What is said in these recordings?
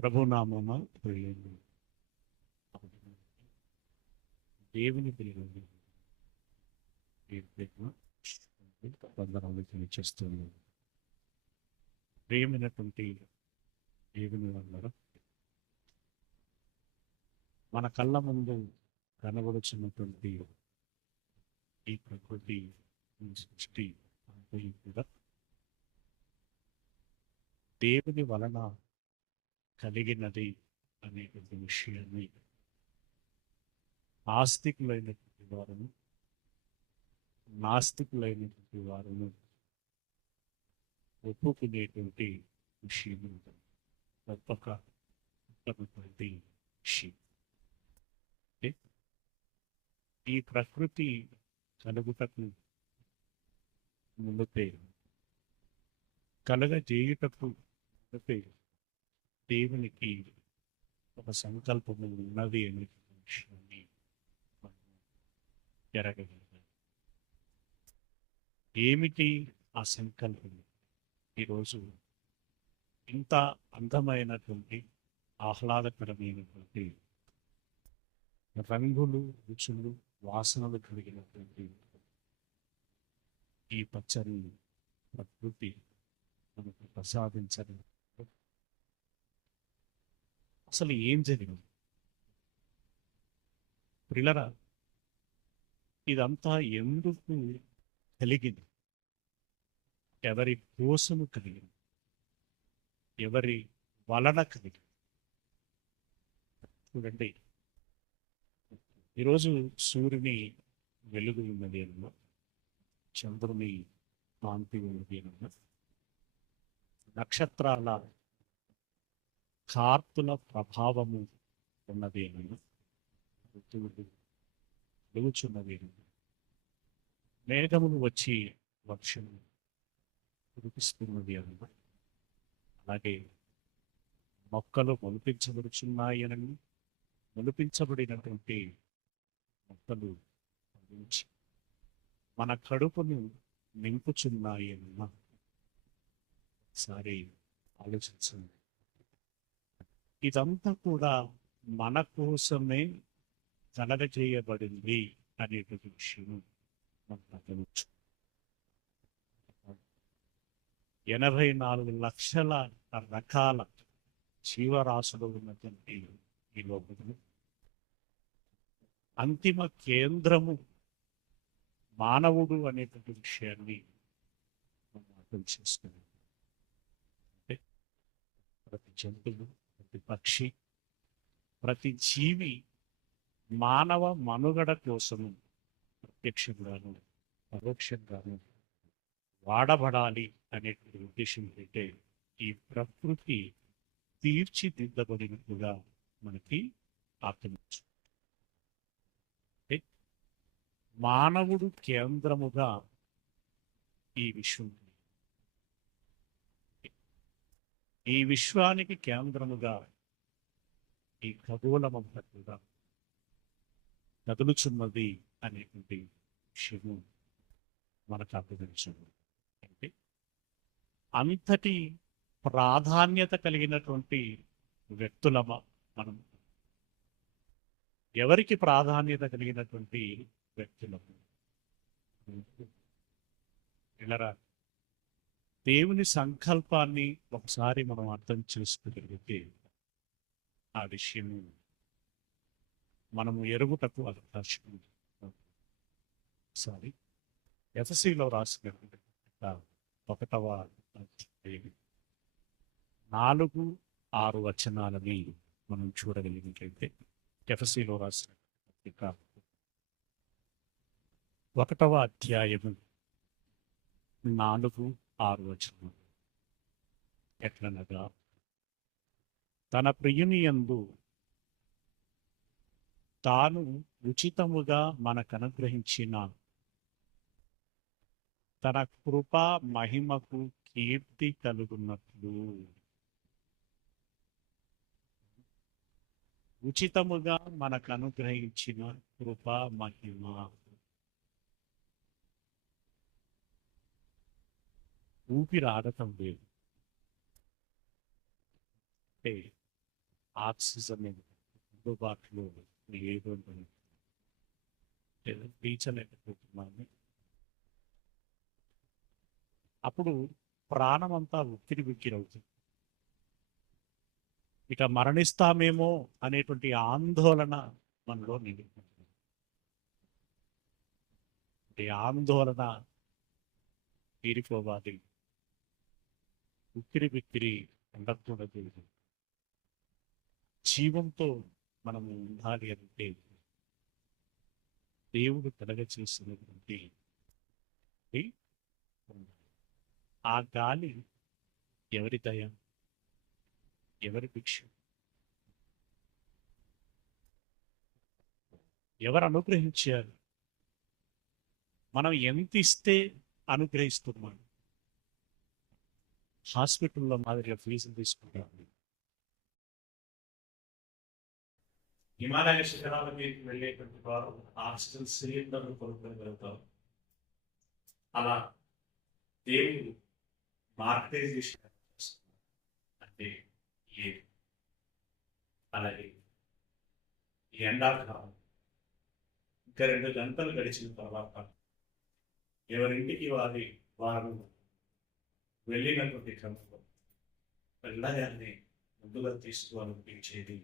ప్రభునామమున దేవుని పిల్లలు వందనాలు తెలియచేస్తున్నాను. ప్రియమైనటువంటి దేవుని వల్ల మన కళ్ళ ముందు కనబడుచున్నటువంటి ఈ ప్రకృతి, ఈ సృష్టి అంతా కూడా దేవుని వలన కలిగినది అనేటువంటి విషయాన్ని ఆస్తికులైనటువంటి వారును నాస్తికులైనటువంటి వారును ఒప్పుకునేటువంటి విషయం తప్పక ఉన్నటువంటి విషయం. ఈ ప్రకృతి కలుగుటకు మునుపే, కలగజేయుటకు మునుపే దేవునికి ఒక సంకల్పము ఉన్నది అనే విషయాన్ని జరగగలదు. ఏమిటి ఆ సంకల్పం? ఈరోజు ఇంత అందమైనటువంటి ఆహ్లాదకరమైనటువంటి రంగులు, రుచులు, వాసనలు కలిగినటువంటి ఈ పచ్చని ప్రకృతి మనకు ప్రసాదించడం అసలు ఏం జరిగింది? ప్రియులరా, ఇదంతా ఎందుకు కలిగింది? ఎవరి కోసము కలిగింది? ఎవరి వలన కలిగింది? చూడండి, ఈరోజు సూర్యుని వెలుగు ఉన్నది అన్న, చంద్రుని కాంతి ఉన్నది అన్న, నక్షత్రాల కార్తుల ప్రభావము ఉన్నది అన్న, ఋతువులు వెలుగుచున్నది అన్న, మేఘములు వచ్చి వర్షం కురిపిస్తున్నది అన్న, అలాగే మొక్కలు మొలిపించబడుచున్నాయి అని, మొలిపించబడినటువంటి మొక్కలు ఫలించి మన కడుపును నింపుచున్నాయి అన్న ఒకసారి ఆలోచించండి. ఇదంతా కూడా మన కోసమే కలగజేయబడింది అనేటువంటి విషయం మనం గమనించు. 84 లక్షల రకాల జీవరాశులు ఉన్నటువంటి ఈ లోకంలో అంతిమ కేంద్రము మానవుడు అనేటువంటి విషయాన్ని మనం అర్థం చేసుకున్నాం. అంటే ప్రతి జంతువు, ప్రతి పక్షి, ప్రతి జీవి మానవ మనుగడ కోసము ప్రత్యక్షంగాను పరోక్షంగాను వాడబడాలి అనేటువంటి ఉద్దేశం అయితే ఈ ప్రకృతి తీర్చిదిద్దబడినట్లుగా మనకి అర్థమవుతుంది. మానవుడు కేంద్రముగా ఈ విశ్వం, ఈ విశ్వానికి కేంద్రముగా ఈ ఖగోళమంతా కూడా కదులుచున్నది అనేటువంటి విషయము మనకు అర్థమించదు. అంటే అంతటి ప్రాధాన్యత కలిగినటువంటి వ్యక్తులమా మనం? ఎవరికి ప్రాధాన్యత కలిగినటువంటి వ్యక్తులము? ఇలా దేవుని సంకల్పాన్ని ఒకసారి మనం అర్థం చేసుకోగలిగితే ఆ విషయము మనము ఎరుగుటకు అవకాశం ఉంది. ఒకసారి ఎఫెసీలో రాసినటువంటి 1వ అధ్యాయం 4-6 వచనాలని మనం చూడగలిగినట్లయితే, ఎఫెసీలో రాసిన 1వ అధ్యాయము 4-6 వచనం ఎట్లనగా, తన ప్రియుని యందు తాను ఉచితముగా మనకు అనుగ్రహించిన తన కృపా మహిమకు కీర్తి కలుగున్నట్లు. ఉచితముగా మనకు అనుగ్రహించిన కృపా మహిమ. ఊపిరి ఆడటం లేదు. అంటే ఆక్సిజన్ అందుబాటులో లేదు లేదా పీల్చలేకపోతున్నాము. అప్పుడు ప్రాణం అంతా ఉక్కిరి బిక్కిరి అవుతుంది. ఇక మరణిస్తామేమో అనేటువంటి ఆందోళన మనలో నిలుపుతుంది. ఆందోళన తీరిపోవాలి, ఉక్కిరి బిక్కిరి ఉండకూడదు. జీవంతో మనము ఉండాలి అంటే దేవుడు కలగచేసినటువంటి ఆ గాలి ఎవరి దయ, ఎవరి భిక్ష, ఎవరు అనుగ్రహించారు? మనం ఎంత ఇస్తే అనుగ్రహిస్తున్నాం? హాస్పిటల్లో మాదిరిగా ఫీజులు తీసుకుంటాం. హిమాలయ శిఖరాలకి వెళ్ళేటువంటి వారు ఆక్సిజన్ సిలిండర్లు కొనుక్కొని వెళ్తారు. అలా దేవుడు మార్కెటైజేషన్ అంటే లేదు. అలాగే ఈ ఎండాకాలం ఇంకా 2 గంటలు గడిచిన తర్వాత ఎవరింటికి వారు వెళ్ళినటువంటి క్రమంలో వెళ్ళగానే ముందుగా తీసుకోవాలనిపించేది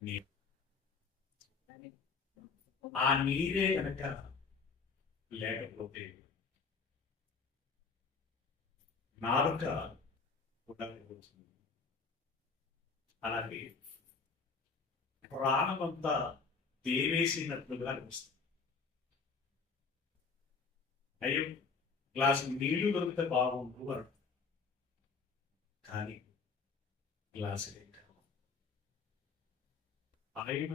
నీరు. ఆ నీరే కనుక లేకపోతే నాలుక ఉండకపోతుంది. అలాగే ప్రాణమంతా దేవేసినట్లుగా అనిపిస్తుంది. అయ్యో గ్లాసు నీళ్లు దొరికితే బాగుండు అని, కానీ గ్లాసు లేక ఆయన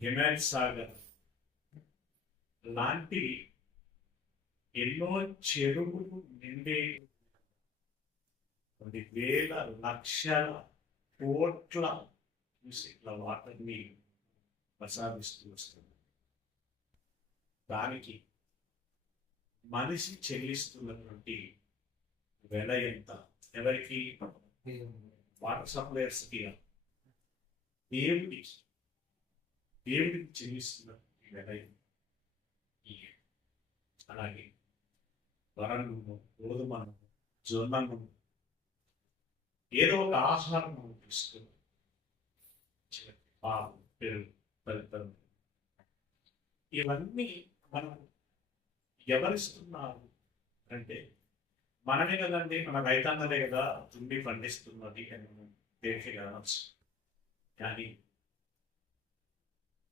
హిమాయత్ సాగర్ లాంటి ఎన్నో చెరువులు నిండే 10,000 లక్షల కోట్ల క్యూసెక్ల వాటర్ని ప్రసాదిస్తూ వస్తుంది. దానికి మనిషి చెల్లిస్తున్నటువంటి వెల ఎంత? ఎవరికి? వాటర్ సప్లయర్స్కి, దేవుడికి చెల్లిస్తున్న వెల. అలాగే వరను, గోధుమను, జొన్నను ఏదో ఒక ఆహారం మనం తీసుకుని పాలు, పెరుగు, తదితరులు ఇవన్నీ మనం ఎవరిస్తున్నారు అంటే మనమే కదండి, మన రైతాంగమే కదా తుండి పండిస్తున్నది అని దేనికి కావచ్చు. కానీ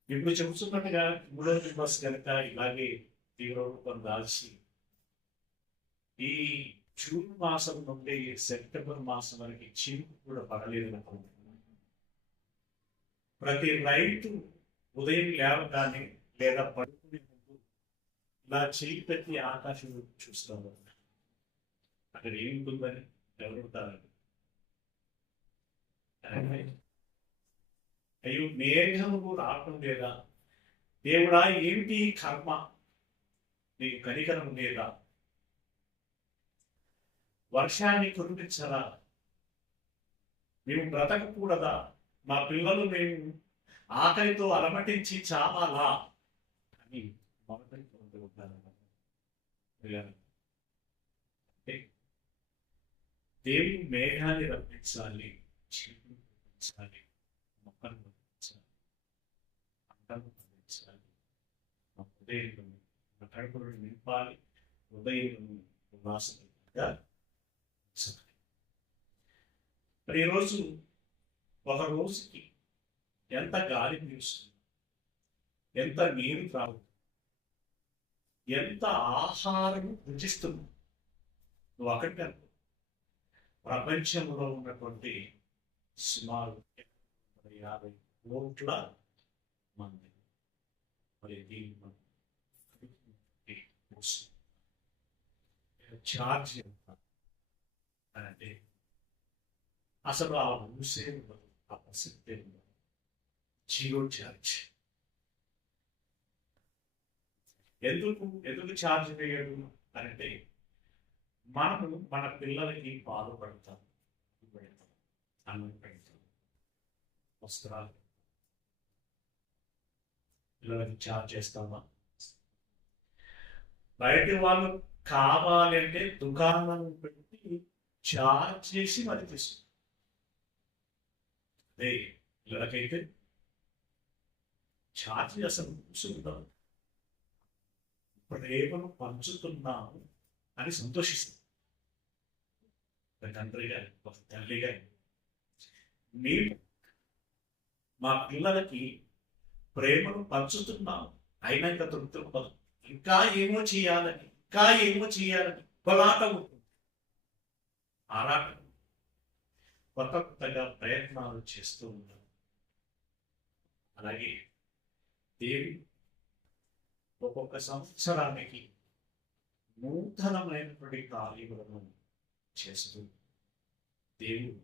ఇప్పుడు చెబుతున్నట్టుగా 3వ బస్ కనుక ఇలాగే తీవ్ర రూపం దాల్చి ఈ జూన్ మాసం నుండి సెప్టెంబర్ మాసం వరకు చినుకు కూడా పడలేదు అనుకుంటున్నాను. ప్రతి రైతు ఉదయం లేవగానే లేదా పడుకునే ముందు ఇలా చేయి పెట్టి ఆకాశం చూస్తాము. అక్కడ ఏముంటుందని ఎవరుంటారండి? అయ్యో మేఘము రావటం లేదా? దేవుడా ఏమిటి కర్మ, నీకు కనికరం లేదా? వర్షాన్ని కురిపించరా? మేము బ్రతకకూడదా? మా పిల్లలు మేము ఆకలితో అలమటించి చావాలా అని మొదటి దేవుని మేఘాన్ని రప్పించాలి, చిరుకులు పండించాలి, మొక్కలు పండించాలి, పంటలు పండించాలి. మా హృదయం కడుపులను నింపాలి, హృదయం ఉల్లాసంగా. మరి ఈరోజు ఒక రోజుకి ఎంత గాలి పీలుస్తుంది, ఎంత నీరు త్రాగుతుంది, ఎంత ఆహారం రుచిస్తుంది? నువ్వు అక్కడికి అనుకో. ప్రపంచంలో ఉన్నటువంటి సుమారు 50 కోట్ల మంది మరి దీని ఛార్జ్ ఎంత అంటే అసలు ఆ ఊసే ఉండదు, ఆ ప్రసక్తే ఉండదు. Zero charge. ఎందుకు ఛార్జ్ వేయడు అంటే మనము మన పిల్లలకి పాలు పెడతాం. అన్నం పెడతాం, వస్త్రాలు పిల్లలకి చార్జ్ చేస్తామా? బయట వాళ్ళు కావాలంటే దుకాణం పెట్టి చార్జ్ చేసి మరి తీసుకుంటాం. అదే పిల్లలకైతే చార్జ్ అసలు కూర్చుంటాం, ప్రేమను పంచుతున్నాము అని సంతోషిస్తాం. ఒక తండ్రిగా, ఒక తల్లిగా మీరు మా పిల్లలకి ప్రేమను పంచుతున్నాం అయినా ఇంకా తృప్తి ఉండదు. ఇంకా ఏమో చేయాలని, ఇంకా ఏమో చేయాలని కొలాట ఉంటుంది, ఆరాటం, కొత్త కొత్తగా ప్రయత్నాలు చేస్తూ ఉంటాం. అలాగే దేవుడు ఒక్కొక్క సంవత్సరానికి నూతనమైనటువంటి కార్యములను చేస్తూ దేవుడు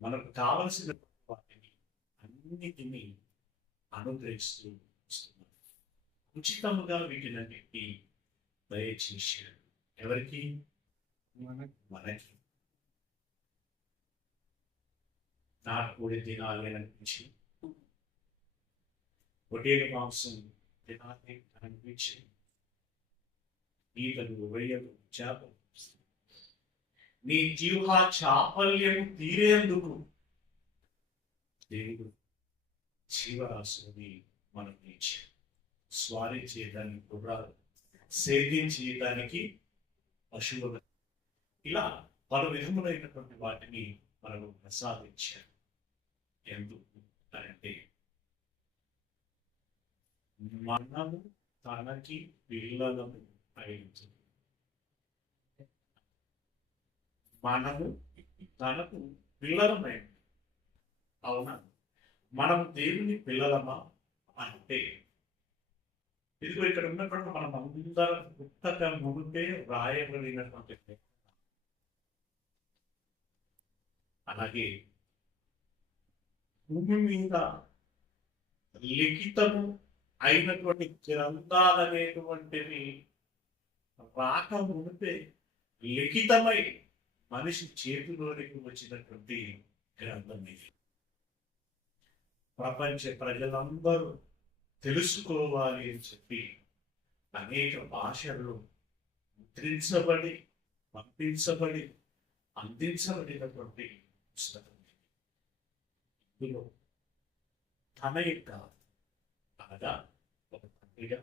మనకు కావలసిన వాటిని అన్నిటినీ అనుగ్రహిస్తూ వస్తున్నారు. ఉచితముగా వీటినన్నిటి దయచేశాడు. ఎవరికి? మనకి. నాటుకోడి తినాలి అనిపించి, పొటేలు మాంసం తినాలి అనిపించి, ఈతలు, రొయ్యలు, చేపలు, నీ జీవ చాపల్యము తీరేందుకు దేవుడు జీవరాశుని మనకు ఇచ్చాడు. స్వారీ చేయడానికి గుర్రాలు, సేద్యం చేయడానికి పశువులు, ఇలా పలు విధములైనటువంటి వాటిని మనకు ప్రసాదించాడు. ఎందుకు అంటే మనము తనకి పిల్లలను అయింది. మనము తనకు పిల్లలమైంది. అవునా? మనం దేవుని పిల్లలమా అంటే ఇదిగో ఇక్కడ ఉన్నటువంటి మనం అందరం పుట్టక మునిపే రాయబడినటువంటి, అలాగే భూమి మీద లిఖితము అయినటువంటి గ్రంథాలనేటువంటివి రాక మునిపే లిఖితమై మనిషి చేతిలోనికి వచ్చినటువంటి గ్రంథం ఇది. ప్రపంచ ప్రజలందరూ తెలుసుకోవాలి అని చెప్పి అనేక భాషల్లో ముద్రించబడి, పంపించబడి, అందించబడినటువంటి పుస్తకం. ఇందులో తన యొక్క అనగా ఒక తండ్రిగా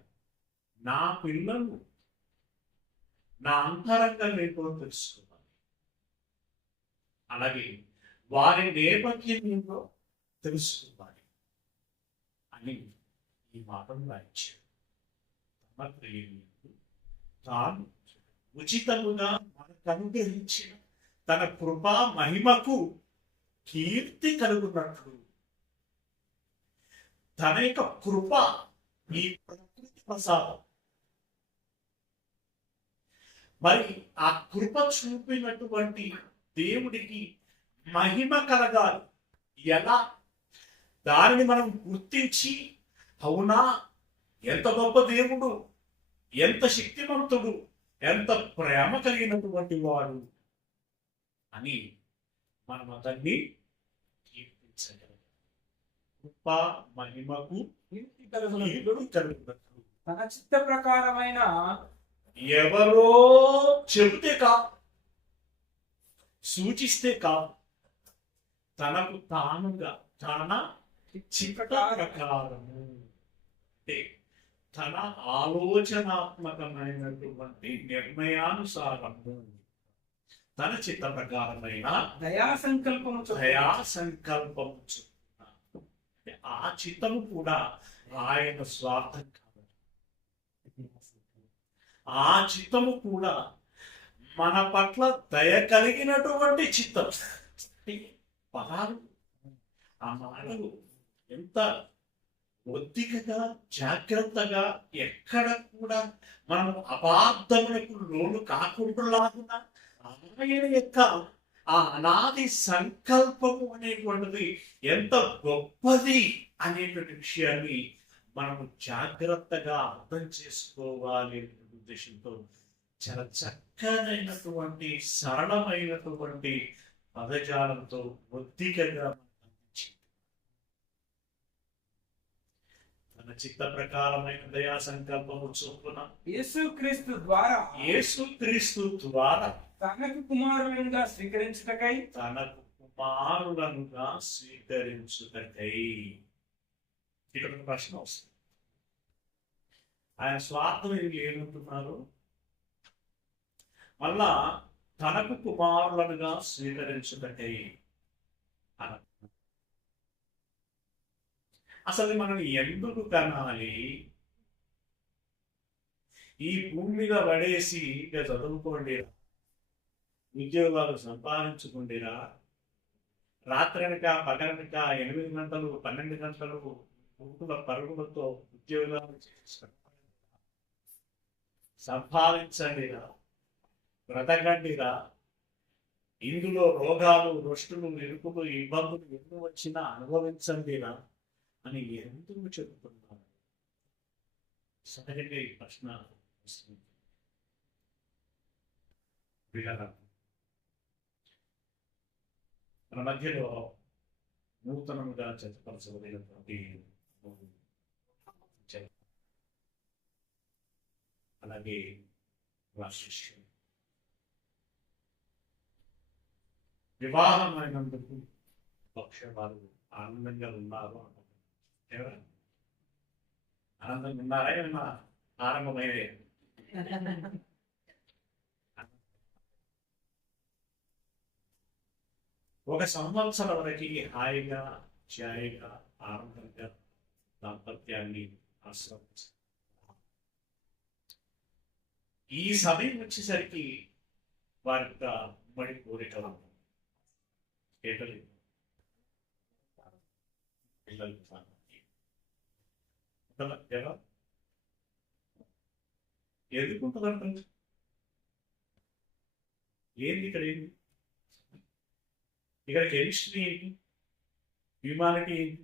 నా పిల్లలు నా అంతరంగం ఏంటో తెలుసుకోవాలి, అలాగే వారి నేపథ్యం ఏంటో తెలుసుకోవాలి అని ఈ మాటను రాయించాడు. తన ప్రియులకు తాను ఉచితముగా మనకు అనుగ్రహించిన తన కృపా మహిమకు కీర్తి కలుగున్నట్లు తన యొక్క కృప, ఈ ప్రకృతి ప్రసాదం, మరి ఆ కృప చూపినటువంటి దేవుడికి మహిమ కలగాలి. ఎలా? దానిని మనం గుర్తించి, అవునా ఎంత గొప్ప దేవుడు, ఎంత శక్తివంతుడు, ఎంత ప్రేమ కలిగినటువంటి వాడు అని మనం అతన్ని కీర్తించగలం. కృప మహిమకు కలుగునట్లు తన చిత్త ప్రకారమైన ఎవరో చెబితే కాదు, సూచిస్తే కాదు, తనకు తానుగా తన చిత్త ప్రకారము అంటే తన ఆలోచనాత్మకమైనటువంటి నిర్ణయానుసారము తన చిత్త ప్రకారమైన దయా సంకల్పము ఆ చిత్తము కూడా ఆయన స్వార్థం కాదు. ఆ చిత్తము కూడా మన పట్ల దయ కలిగినటువంటి చిత్తం. పదాలు, ఆ మాటలు ఎంత ఒత్తికగా, జాగ్రత్తగా, ఎక్కడ కూడా మనం అపార్థములకు లోను కాకుండా ఆయన యొక్క ఆ అనాది సంకల్పము అనేటువంటిది ఎంత గొప్పది అనేటువంటి విషయాన్ని మనము జాగ్రత్తగా అర్థం చేసుకోవాలి అనే ఉద్దేశంతో చాలా చక్కనైనటువంటి, సరళమైనటువంటి పదజాలంతో ఒత్తికగా అందించి తన చిత్త ప్రకారమైన దయా సంకల్పము చొప్పున యేసుక్రీస్తు ద్వారా తనకు కుమారులుగా స్వీకరించుటకై ఇక్కడ ఒక ప్రశ్న వస్తుంది. ఆయన స్వార్థం ఏమంటున్నారు? మళ్ళా తనకు కుమారులనుగా స్వీకరించుటకై అన అసలు మనం ఎందుకు కనాలి? ఈ భూమి మీద పడేసి ఇక చదువుకోండిరా, ఉద్యోగాలు సంపాదించుకోండిరా, రాత్రనక పగలనక 8 గంటలు 12 గంటలు పరుగులతో ఉద్యోగాలు సంపాదించండిరా, బ్రతకండిరా, ఇందులో రోగాలు నొష్టులు ఇరుకులు ఇబ్బందులు ఎన్ని వచ్చినా అనుభవించండిరా అని ఎందుకు చెబుతున్నారు? సహజంగా ఈ ప్రశ్న వస్తుంది. మన మధ్యలో నూతనముగా జతపరచబడినటువంటి అలాగే రాష్ట్ర వివాహమైనందుకు వారు ఆనందంగా ఉన్నారు అంటారు. ఆనందంగా ఉన్నారా? ఏమన్నా ఆరంభమైనవి? ఒక సంవత్సరం వరకు హాయిగా జాయిగా ఆనందంగా దాంపత్యాన్ని ఆశ్రమించారు. ఈ సమయం వచ్చేసరికి వారి యొక్క ఉమ్మడి కోరికలు పిల్లలు ఎదుర్కొంటుందంట. ఏంది ఇక్కడ? ఏంటి ఇక్కడ? కెమిస్ట్రీ ఏంటి? హ్యూమానిటీ ఏంటి?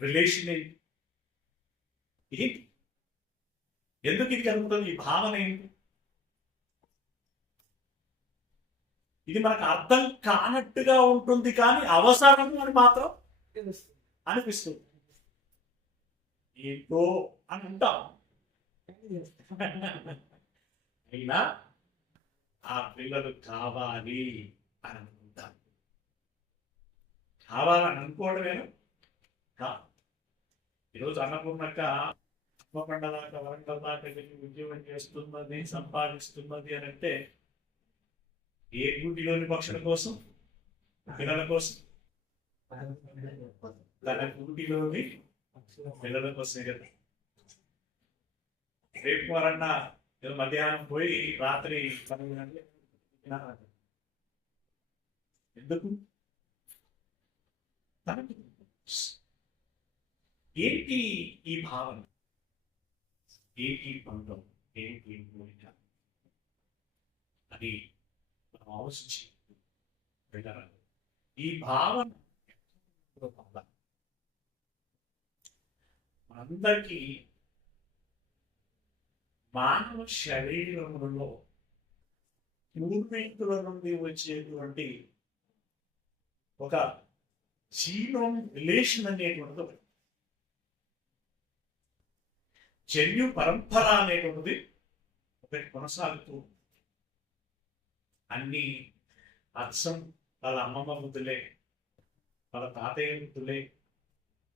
రిలేషన్ ఏంటి? ఏంటి? ఎందుకు ఇది కలుగుతుంది? ఈ భావన ఏంటి? ఇది మనకు అర్థం కానట్టుగా ఉంటుంది, కానీ అవసరం అని మాత్రం అనిపిస్తుంది. ఏంటో అని అంటాం, అయినా ఆ పిల్లలు కావాలి అని అనుకుంటాం. కావాలని అనుకోవడమేనా? ఈరోజు అన్నపూర్ణక్క అమ్మకొండ దాకా వరంగల్ దాకా వెళ్ళి ఉద్యోగం చేస్తున్నది, సంపాదిస్తున్నది అని అంటే ఏ గూటిలోని పక్షుల కోసం? పిల్లల కోసం. తన గూటిలోని పిల్లల కోసమే కదా. రేపు వారన్నా మధ్యాహ్నం పోయి రాత్రి 12 గంటలు ఎందుకు? ఏంటి ఈ భావన? ఏంటి బంధం? ఏంటి కోరిక అని మనం ఆలోచించి వెళ్ళాలి. ఈ భావన మనందరికీ మానవ శరీరంలో పూర్వీకుల నుండి వచ్చేటువంటి ఒక జీనోమ్ రిలేషన్ అనేటువంటిది, జన్యు పరంపర అనేటువంటిది ఒకటి కొనసాగుతూ అన్ని అచ్చం వాళ్ళ అమ్మమ్మ బుద్ధులే, వాళ్ళ తాతయ్య బుద్ధులే,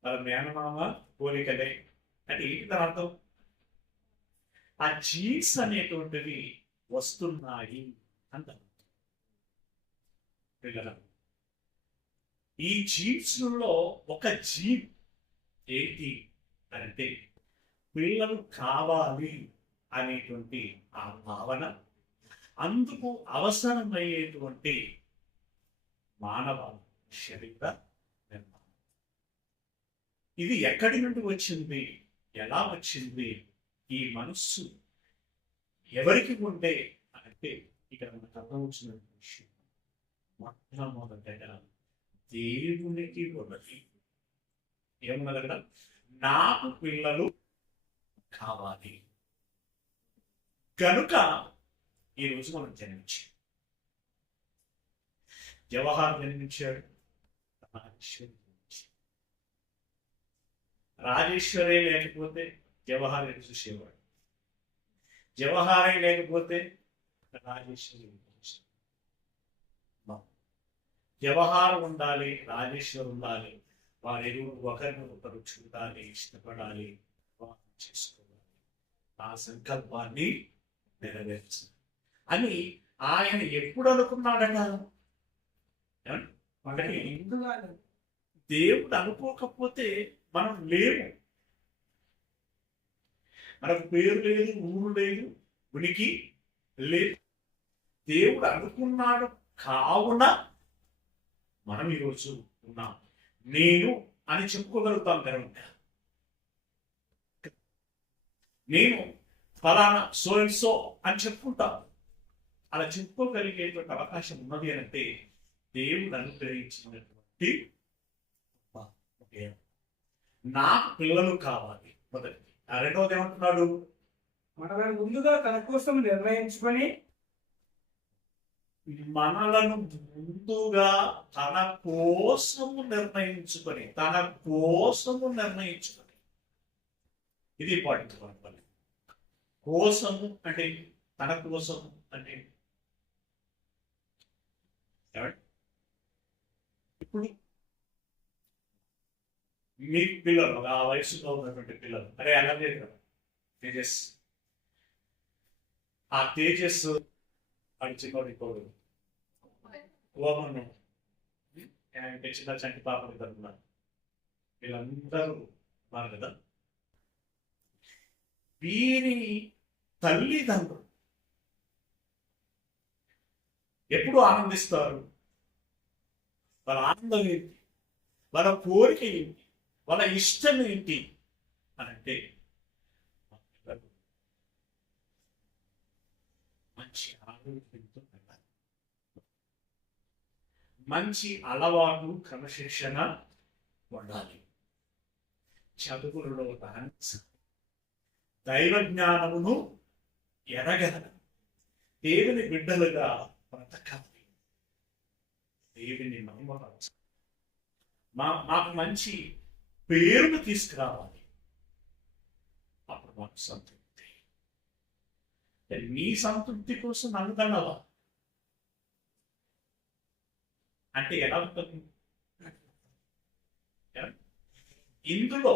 వాళ్ళ మేనమామ పోలికలే అంటే ఏంటి దాని అర్థం? ఆ జీన్స్ అనేటువంటివి వస్తున్నాయి అంట. ఈ జీన్స్లో ఒక జీన్ ఏంటి అంటే పిల్లలు కావాలి అనేటువంటి ఆ భావన, అందుకు అవసరమయ్యేటువంటి మానవ శరీర నిర్మాణం. ఇది ఎక్కడి నుండి వచ్చింది? ఎలా వచ్చింది? ఈ మనస్సు ఎవరికి ఉంటే అంటే ఇక్కడ మనకు అర్థం వచ్చిన విషయం మొట్టమొదటగా దేవునికి ఉన్నది. ఏమున్నది అక్కడ? నాకు పిల్లలు కావాలి కనుక ఈరోజు మనం జన్మించి జవహర్ నిర్మించాడు? రాజేశ్వరి. రాజేశ్వరి లేకపోతే జవహర్ ఎటు చూసేవాడు, జవహరే లేకపోతే రాజేశ్వరి. జవహర్ ఉండాలి, రాజేశ్వర్ ఉండాలి, వారిరువురు ఒకరిని ఒకరు చూడాలి, ఇష్టపడాలి, వివాహం చేసుకోవాలి, ఆ సంకల్పాన్ని నెరవేర్చాలి అని ఆయన ఎప్పుడు అనుకున్నాడట? మనకి దేవుడు అనుకోకపోతే మనం లేము. మనకు పేరు లేదు, ఊరు లేదు, ఉనికి లేదు. దేవుడు అనుకున్నాడు కావున మనం ఈరోజు ఉన్నాం. నేను అని చెప్పుకోగలుగుతాం కనుక నేను ఫలానా సో అండ్ సో అని చెప్పుకుంటాను. అలా చెప్పుకోగలిగేటువంటి అవకాశం ఉన్నది అంటే దేవుడు అనుగ్రహించినటువంటి నాకు పిల్లలు కావాలి మొదటిది. రెండవది ఏమంటున్నాడు? మనలను ముందుగా తన కోసం నిర్ణయించుకొని మనలను ముందుగా తన కోసము నిర్ణయించుకొని, తన కోసము నిర్ణయించుకొని. ఇది ఇంపార్టెంట్. కోసము అంటే తన కోసం అంటే ఇప్పుడు మీ పిల్లలు, ఆ వయసులో ఉన్నటువంటి పిల్లలు, అరే అలాగే తేజస్, ఆ తేజస్ అని చిన్నోడి కోడు ఓమను అంటే చిన్న చంటి పాపలు ఇద్దరు ఉన్నారు. వీళ్ళందరూ ఉన్నారు కదా. వీరి తల్లిదండ్రులు ఎప్పుడు ఆనందిస్తారు? వాళ్ళ ఆనందం ఏంటి, వాళ్ళ కోరిక ఏంటి, వాళ్ళ ఇష్టం ఏంటి అని అంటే మంచి ఆరోగ్యంతో ఉండాలి, మంచి అలవాటు క్రమశిక్షణ ఉండాలి, చదువులలో రాణించాలి, దైవ జ్ఞానమును ఎరగలరు, దేవుని బిడ్డలుగా బ్రతకాలి, దేవుని నమ్మవచ్చు, మాకు మంచి పేరును తీసుకురావాలి. అప్పుడు మాకు సంతృప్తి. నీ సంతృప్తి కోసం నన్ను కన్నావా అంటే ఎలా ఉంటుంది? ఇందులో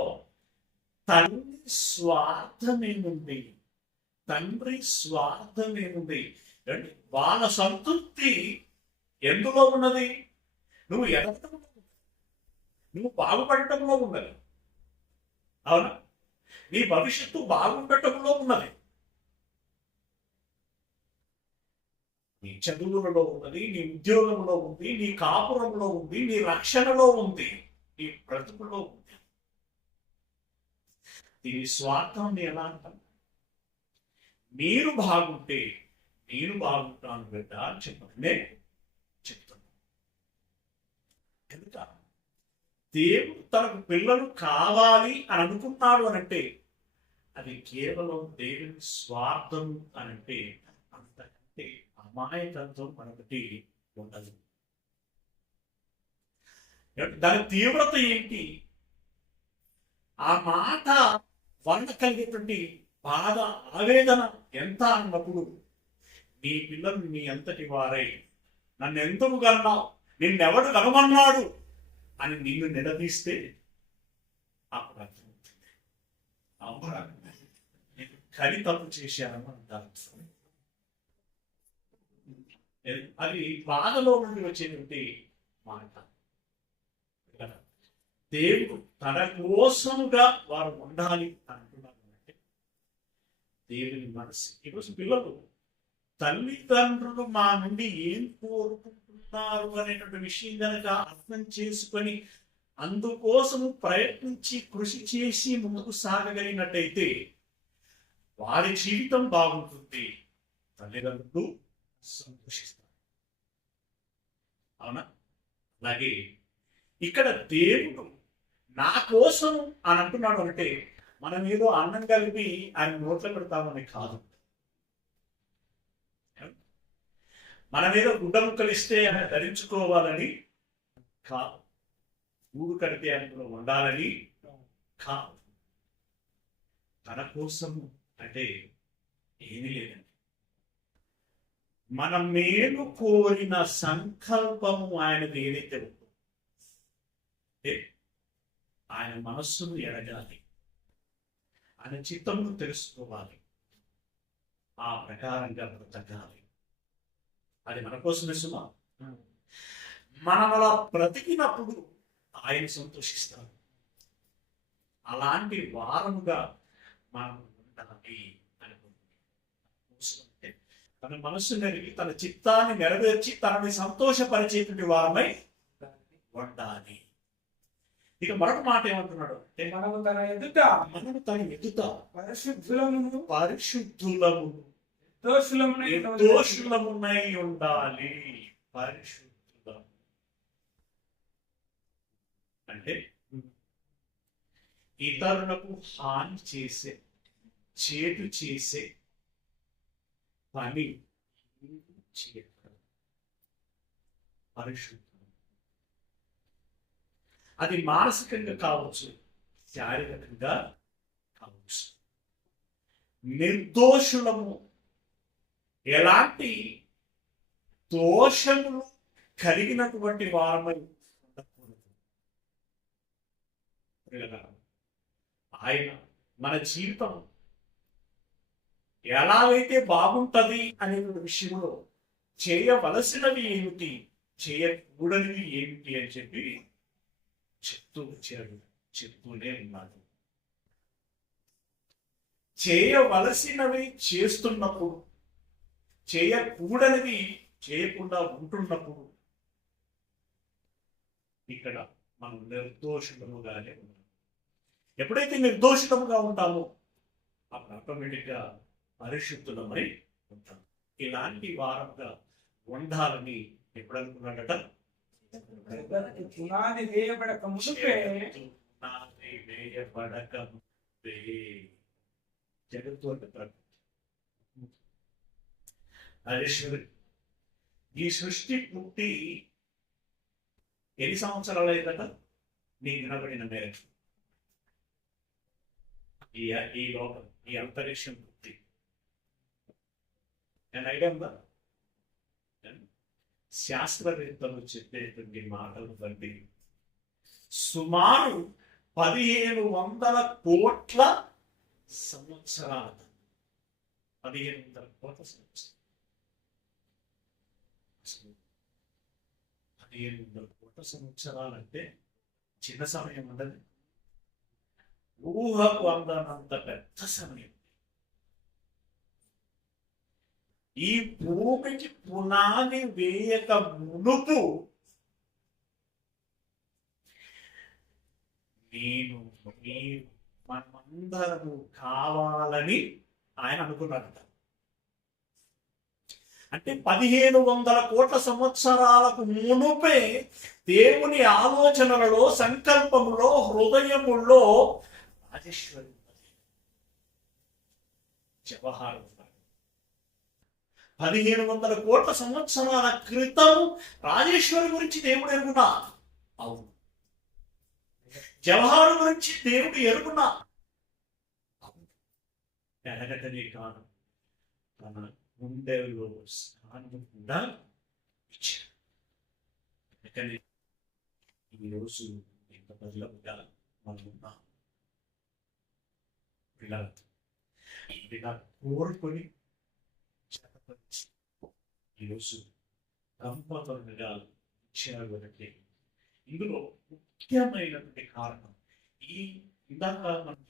తండ్రి స్వార్థమేముంది, తండ్రి స్వార్థమేముంది? వాళ్ళ సంతృప్తి ఎందులో ఉన్నది? నువ్వు ఎదగటంలో, నువ్వు బాగుపడటంలో ఉన్నది. అవునా? నీ భవిష్యత్తు బాగుండటంలో ఉన్నది, నీ చదువులలో ఉన్నది, నీ ఉద్యోగంలో ఉంది, నీ కాపురంలో ఉంది, నీ రక్షణలో ఉంది, నీ బ్రతుకులో ఉంది. దీని స్వార్థాన్ని ఎలా అంటాం? మీరు బాగుంటే నేను బాగుంటాను బిడ్డ అని చెప్పనే చెప్తాను. కనుక దేవుడు తనకు పిల్లలు కావాలి అని అనుకున్నాడు అనంటే అది కేవలం దేవుని స్వార్థం అనంటే అంతకంటే అమాయకత్వం మనకి ఉండదు. దాని తీవ్రత ఏంటి? ఆ మాట వల్ల కలిగేటువంటి బాధ, ఆవేదన ఎంత అన్నప్పుడు నీ పిల్లలు నీ అంతటి వారై నన్ను ఎందుకు కన్నావు, నిన్నెవడు కనమన్నాడు అని నిన్ను నిలదీస్తే అప్పుడు అర్థమవుతుంది, అమ్మా నేను కలి తప్పు చేశానని అంటారు. అది బాధలో నుండి వచ్చేటువంటి మాట. దేవుడు తన కోసముగా వారు ఉండాలి అంటున్నారు అంటే దేవుని మనసు. ఈరోజు పిల్లలు తల్లిదండ్రులు మా నుండి ఏం కోరుకుంటున్నారు అనేటువంటి విషయం కనుక అర్థం చేసుకొని అందుకోసము ప్రయత్నించి కృషి చేసి ముందుకు సాగగలిగినట్టయితే వారి జీవితం బాగుంటుంది, తల్లిదండ్రులు సంతోషిస్తారు. అవునా? అలాగే ఇక్కడ దేవుడు నా కోసం అని అంటున్నాడు అంటే మనం ఏదో అన్నం కలిపి ఆయన నోట్లో పెడతామని కాదు. మన మీద గుడ్డ ముక్కలు ఇస్తే ఆయన ధరించుకోవాలని కాదు, ఊరు కడితే అందులో ఉండాలని కాదు. తన కోసం అంటే ఏమీ లేదండి. మన మేలు కోరిన సంకల్పము ఆయనది ఏదైతే ఉందో, ఆయన మనస్సును ఎడగాలి, ఆయన చిత్తమును తెలుసుకోవాలి, ఆ ప్రకారంగా బ్రతకాలి. అది మన కోసమే సుమా. మనం అలా బ్రతికినప్పుడు ఆయన సంతోషిస్తారు. అలాంటి వారముగా మనం ఉండాలి అనుకుంటే తన మనస్సు నెరిగి తన చిత్తాన్ని నెరవేర్చి తనని సంతోషపరిచేటువంటి వారమై ఉండాలి. ఇక మరొక మాట ఏమంటున్నాడు అంటే మనము తన ఎదుట పరిశుద్ధులము నిర్దోషులమునై ఉండాలి. పరిశుద్ధులం అంటే ఇతరులకు హాని చేసే, చేటు చేసే పని చేయకూడదు. పరిశుద్ధం అది మానసికంగా కావచ్చు, శారీరకంగా కావచ్చు. నిర్దోషులము, ఎలాంటి దోషములు కలిగినటువంటి వారమై ఉండకూడదు. ఆయన మన జీవితం ఎలాగైతే బాగుంటది అనే విషయంలో చేయవలసినవి ఏమిటి, చేయకూడనివి ఏమిటి అని చెప్పి చెప్తూ వచ్చాడు, చెప్తూనే ఉన్నాడు. చేయవలసినవి చేస్తున్నప్పుడు, చేయకూడనివి చేయకుండా ఉంటున్నప్పుడు ఇక్కడ మనం నిర్దోషులముగానే ఉన్నాం. ఎప్పుడైతే నిర్దోషులముగా ఉంటామో అప్పుడు ఆటోమేటిక్గా పరిశుద్ధులమై ఉంటాం. ఇలాంటి వారంగా ఉండాలని ఎప్పుడు అనుకున్నాడట? పునాది వేయబడక మునుపే జగత్తు అంటే ప్రకృతి. హరీశ్వరి ఈ సృష్టి పుట్టి ఎన్ని సంవత్సరాలు అయిందట? నీ వినబడిన మేరకు ఈ లోకం, ఈ అంతరిక్షం పుట్టి నేను ఐడియా ఉందా? శాస్త్రవేత్తలు చెప్పేటువంటి మాటలు బట్టి సుమారు 1500 కోట్ల సంవత్సరాలు. 1500 కోట్ల సంవత్సరాలు. 1500 కోట్ల సంవత్సరాలంటే చిన్న సమయం ఉండదు. ఊహకు అందనంత పెద్ద సమయం. ఈ భూమికి పునాది వేయక మునుపు నేను మీరు మనమందరము కావాలని ఆయన అనుకున్నాడట. అంటే 1500 కోట్ల సంవత్సరాలకు మునుపే దేవుని ఆలోచనలలో, సంకల్పములో, హృదయములో రాజేశ్వరి జవహార్ 1500 కోట్ల సంవత్సరాల క్రితం రాజేశ్వరి గురించి దేవుడు ఎరుగునా? అవును. జవహారు గురించి దేవుడు ఎరుగునా? అవును. ఎరగటనే కాదు, తన గుండెలో స్థానం కూడా ఇచ్చాడు. అందుకని ఈరోజు ఇంత బదులుగా మనం ఉన్నాం. ఇలా కోరుకొని ఈరోజు దంపతులుగా ఇచ్చారు అంటే ఇందులో ముఖ్యమైనటువంటి కారణం ఈ ఇందాక మనం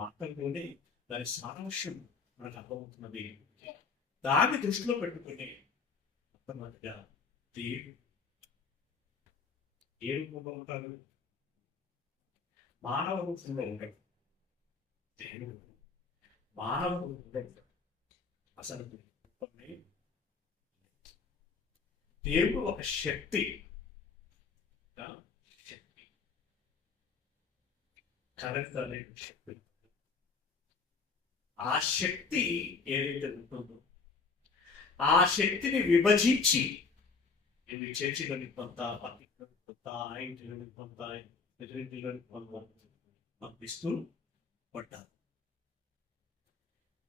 మాటల్లోనే దాని సారాంశం మనకు అర్థమవుతున్నది. దాన్ని దృష్టిలో పెట్టుకుని మొట్టమొదటిగా దేవుడు ఏ రూపంలో ఉంటాడు? మానవ రూపంలో ఉంటాడు. దేవుడు మానవ రూపంలో ఉంటాడు. అసలు దేవుడు ఒక శక్తి, కరెక్ట్ అనే శక్తి. ఆ శక్తి ఏదైతే ఉంటుందో ఆ శక్తిని విభజించి ఇవి చర్చిలోని కొంత, పత్రికలోని కొంత, ఆ ఇంటిలోని కొంత, ఎదురింటిలోని కొంత పంపిస్తూ పడ్డారు.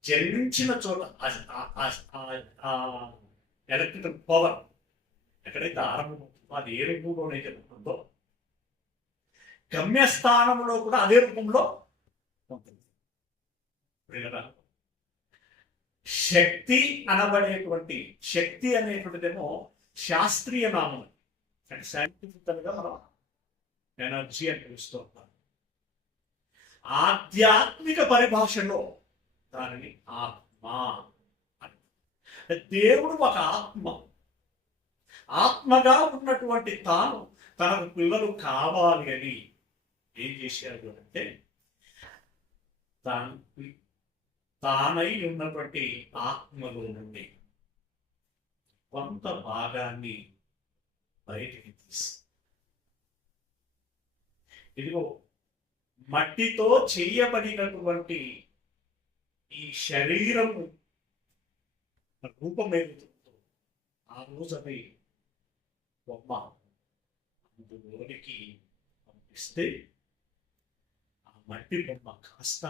జన్మించిన చోట ఎలక్ట్రికల్ పవర్ ఎక్కడైతే ఆరంభమవుతుందో అది ఏ రూపంలోనైతే ఉంటుందో గమ్యస్థానంలో కూడా అదే రూపంలో ఉంటుంది. శక్తి అనబడేటువంటి శక్తి అనేటువంటిదేమో శాస్త్రీయ నామం, అంటే సైంటిఫికల్ గా మనం ఎనర్జీ అని పిలుస్తూ ఉంటాం. ఆధ్యాత్మిక పరిభాషలో దానిని ఆత్మ అని. దేవుడు ఒక ఆత్మ. ఆత్మగా ఉన్నటువంటి తాను తనకు పిల్లలు కావాలి అని ఏం చేశాడు అంటే తానై ఉన్నటువంటి ఆత్మలో నుండి కొంత భాగాన్ని బయటికి తీసి, ఇదిగో మట్టితో చేయబడినటువంటి ఈ శరీరము రూపమేరుతుందో ఆ రోజని బొమ్మ అందులోనికి పంపిస్తే ఆ మట్టి బొమ్మ కాస్త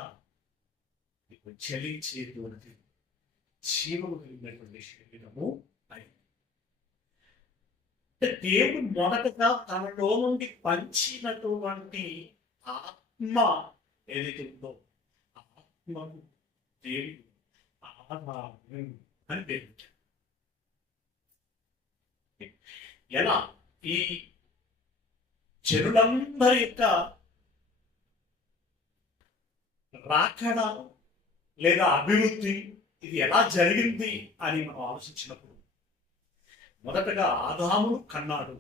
చలించేటువంటి జీవము కలిగినటువంటి శరీరము అయింది. దేవుడు మొదటగా తనలో నుండి పంచినటువంటి ఆత్మ ఏదైతే ఉందో ఆత్మకు దేవుడు ఆధారం అని పేరు. ఎలా ఈ జనులందరి యొక్క రాకడ లేదా అభివృద్ధి ఇది ఎలా జరిగింది అని మనం ఆలోచించినప్పుడు మొదటగా ఆదామును కన్నాడు.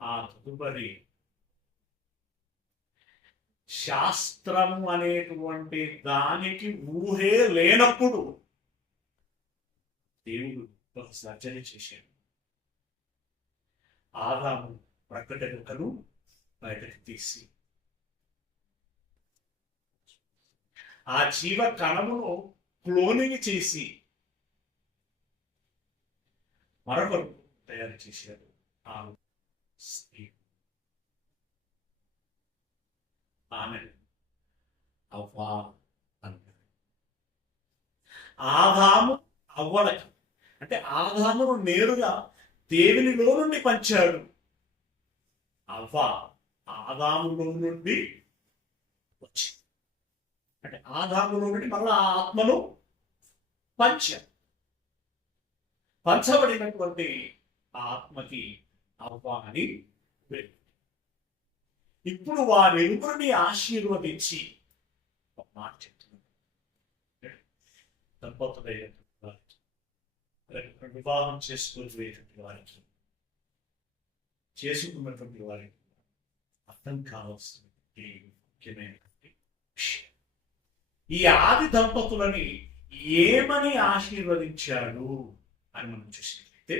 ఆ తదుపరి శాస్త్రము అనేటువంటి దానికి ఊహే లేనప్పుడు దేవుడు ఒక సర్జన చేశాడు. ఆదాము ప్రకటనను బయటకు తీసి ఆ జీవ కణమును క్లోనింగ్ చేసి మరొకరు తయారు చేశారు. ఆమె అవ్వా అన్నారు. ఆదాము అవ్వలకి అంటే ఆదామును నేరుగా దేవునిలో నుండి పంచాడు. అవ్వ ఆదాములో నుండి వచ్చింది. అంటే ఆదాములో నుండి మళ్ళా ఆత్మను పంచబడినటువంటి ఆత్మకి అవ్వ అని పేరు. ఇప్పుడు వారిరువురిని ఆశీర్వదించి ఒక మాట చెప్తున్నాడు. దంపతులైనటువంటి వారికి, వివాహం చేసుకునేటువంటి వారికి, చేసుకున్నటువంటి వారికి అర్థం కావాల్సినటువంటి ముఖ్యమైనటువంటి విషయం. ఈ ఆది దంపతులని ఏమని ఆశీర్వదించాడు అని మనం చూసినట్లయితే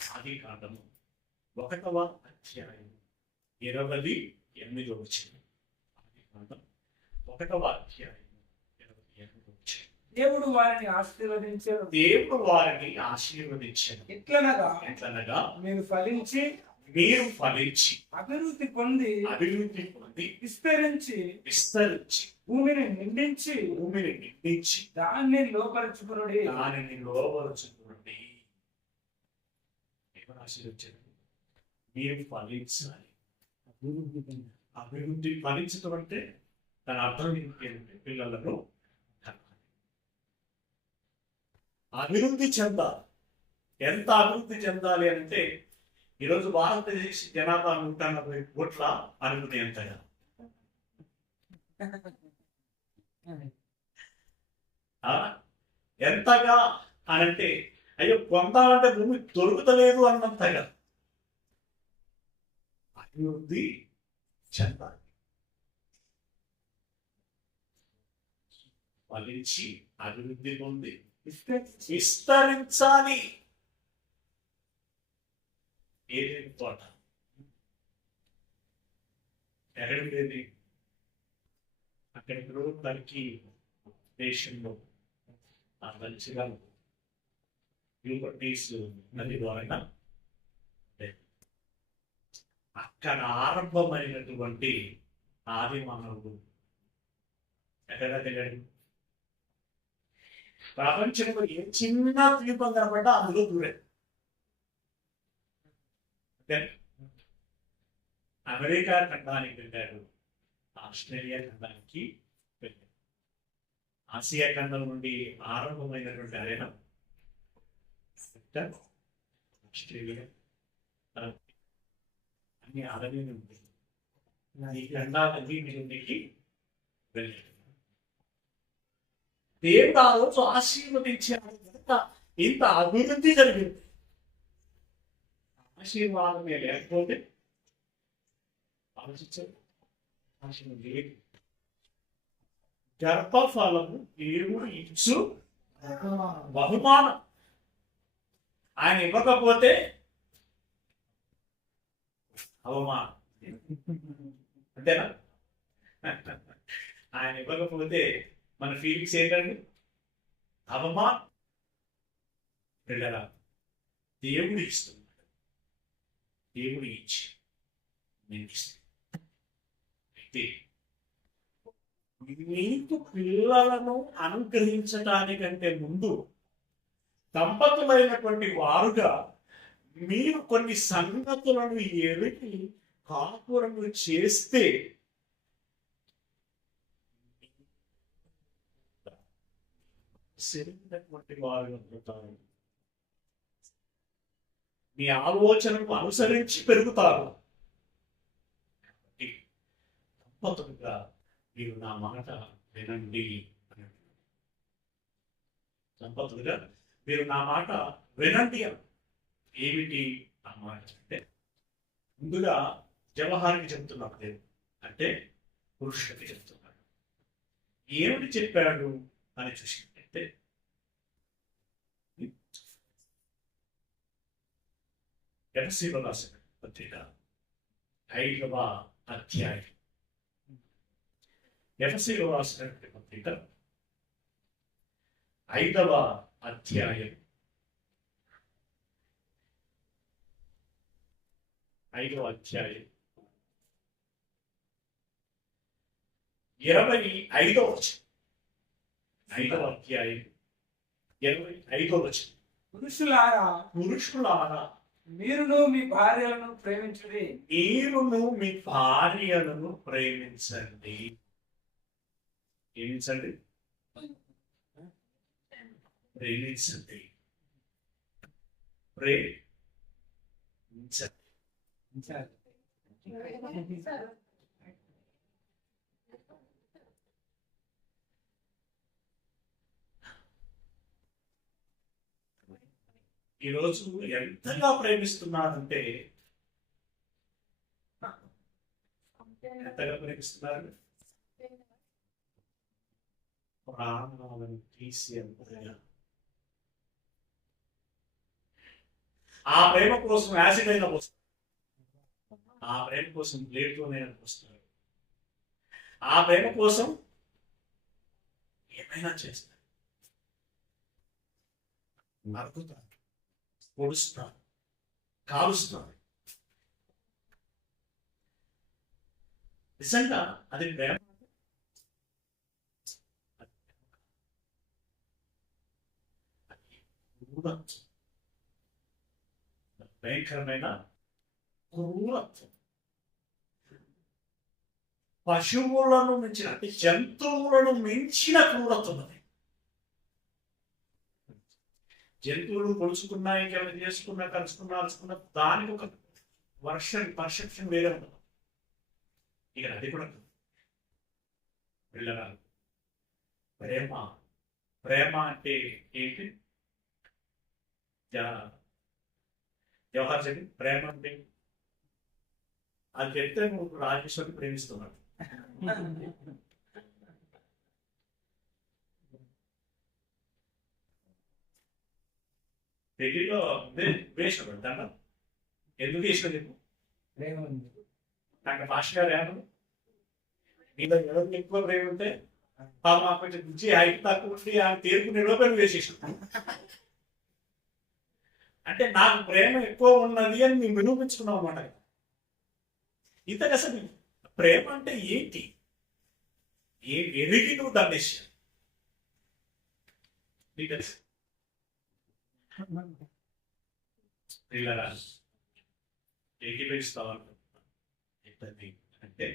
ఆది కాండము 1వ అధ్యాయం 28వ వచనం. ఆది కాండం 1వ అధ్యాయం 28వ వచనం. దేవుడు వారిని ఆశీర్వదించాడు. దేవుడు వారిని ఆశీర్వదించాడు. ఎట్లనగా మీరు ఫలించి అభివృద్ధి పొంది విస్తరించి భూమిని నిండించి దాన్ని లోపరుచుకునుడి. ఆశీర్వదించాడు. మీరు ఫలించాలి. అభివృద్ధి ఫలించడం అంటే దాని అర్థం ఏంటంటే పిల్లలను అభివృద్ధి చెందాలి. ఎంత అభివృద్ధి చెందాలి అంటే ఈరోజు భారతదేశ జనాభా 140 కోట్ల అనుకునేంతగా. ఎంతగా అనంటే అయ్యో పొందాలంటే భూమి దొరుకుతలేదు అన్నంతగా అభివృద్ధి చెందాలి. ఫలించి అభివృద్ధి పొంది విస్తరించాలి. ఏదేమి తోట ఎక్కడికి అక్కడెక్కడో తనకి దేశంలో మంచిగా యూపర్టీస్ నది ద్వారా అక్కడ ఆరంభమైనటువంటి ఆది మానవుడు ఎక్కడ తెలియదు. ప్రపంచంలో ఏ చిన్న ద్వీపం కనబడ్డా అందులో దూరే. అమెరికా ఖండానికి వెళ్ళాడు, ఆస్ట్రేలియా ఖండానికి వెళ్ళాడు. ఆసియా ఖండం నుండి ఆరంభమైనటువంటి ఆయన ఆస్ట్రేలియా అన్ని అడవి నుండి ఈ ఖండాలన్నింటికి వెళ్ళాడు. దేవుడు ఆ రోజు ఆశీర్వదించాడు కనుక ఇంత అభివృద్ధి జరిగింది. ఆశీర్వాదమే లేకపోతే ఆలోచించారు, ఆశీర్వాదం లేదు. గర్భఫలము దేవుడు ఇచ్చు బహుమానం. ఆయన ఇవ్వకపోతే అవమానం. అంతేనా? ఆయన ఇవ్వకపోతే మన ఫీలింగ్స్ ఏంటండి? అవమానం. వెళ్ళరా, దేవుడు ఇస్తున్నాడు, దేవుడు ఇచ్చి నేను ఇస్తాను. అయితే మీకు పిల్లలను అనుగ్రహించడానికంటే ముందు దంపతులైనటువంటి వారుగా మీరు కొన్ని సంగతులను ఎరిగి కాపురము చేస్తే సరైనటువంటి వారు అందుతారు. మీ ఆలోచనకు అనుసరించి పెరుగుతారు. దంపతులుగా మీరు నా మాట వినండి. దంపతులుగా మీరు నా మాట వినండి. ఏమిటి ఆ మాట అంటే, ముందుగా జవహారికి చెప్తున్నాడు దేవుడు, అంటే పురుషుడికి చెప్తున్నాడు. ఏమిటి చెప్పాడు అని చూసినట్లయితే, ఎఫెసీయులకు రాసిన పత్రిక 5వ అధ్యాయం, ఎఫెసీయులకు రాసినటువంటి పత్రిక 5వ అధ్యాయం 25వ వచనం, 5వ అధ్యాయం 25వ వచనం. పురుషులారా మీరును మీ భార్యలను ప్రేమించుడి. మీరును మీ భార్యలను ప్రేమించండి. ప్రేమించండి, ప్రేమించండి, ప్రేమించండి. ఈరోజు ఎంతగా ప్రేమిస్తున్నారంటే, ఎంతగా ప్రేమిస్తున్నారు? ప్రాణాలను తీసి అంతగా. ఆ ప్రేమ కోసం యాసిడ్ అయినా పోస్తారు, ఆ ప్రేమ కోసం ప్లేట్లోనైనా పోస్తారు, ఆ ప్రేమ కోసం ఏమైనా చేస్తారు. నరుకుతారు, పొడుస్తారు, కాలుస్తారు. నిజంగా అది ప్రేమ. భయంకరమైన క్రూరత్వం. పశువులను మించిన, అంటే జంతువులను మించిన క్రూరత్వం అది. జంతువులు పొడుచుకున్నా, ఇంకేమైనా చేసుకున్నా, కలుసుకున్నా దానికి ఒక పర్సెప్షన్ వేరే ఉండదు. ఇక అది కూడా వెళ్ళరాదు. ప్రేమ, ప్రేమ అంటే ఏంటి? జవహర్ చెప్పి ప్రేమ అంటే అది చెప్తే నువ్వు రాజేశ్వరిని ప్రేమిస్తున్నాడు. పెళ్లిలో వేసిన పెడతాను. ఎందుకు వేసిన చెప్పు? నాకు భాష గారు ఏమన్నా నీలో ఎవరికి ఎక్కువ ప్రేమ ఉంటే కొంచెం గురించి హైట్ తక్కువ ఉండి ఆయన తీర్పు నిలబడి వేసేసాను. అంటే నాకు ప్రేమ ఎక్కువ ఉన్నది అని మేము నిరూపించుకున్నాం అన్నమాట. ఇంతకు అసలు ప్రేమ అంటే ఏంటి? ఏ ఎరిగి నువ్వు దాన్ని నీకు తెలుసు పిల్లరా ఏకీభవిస్తావు ఏంటది అంటే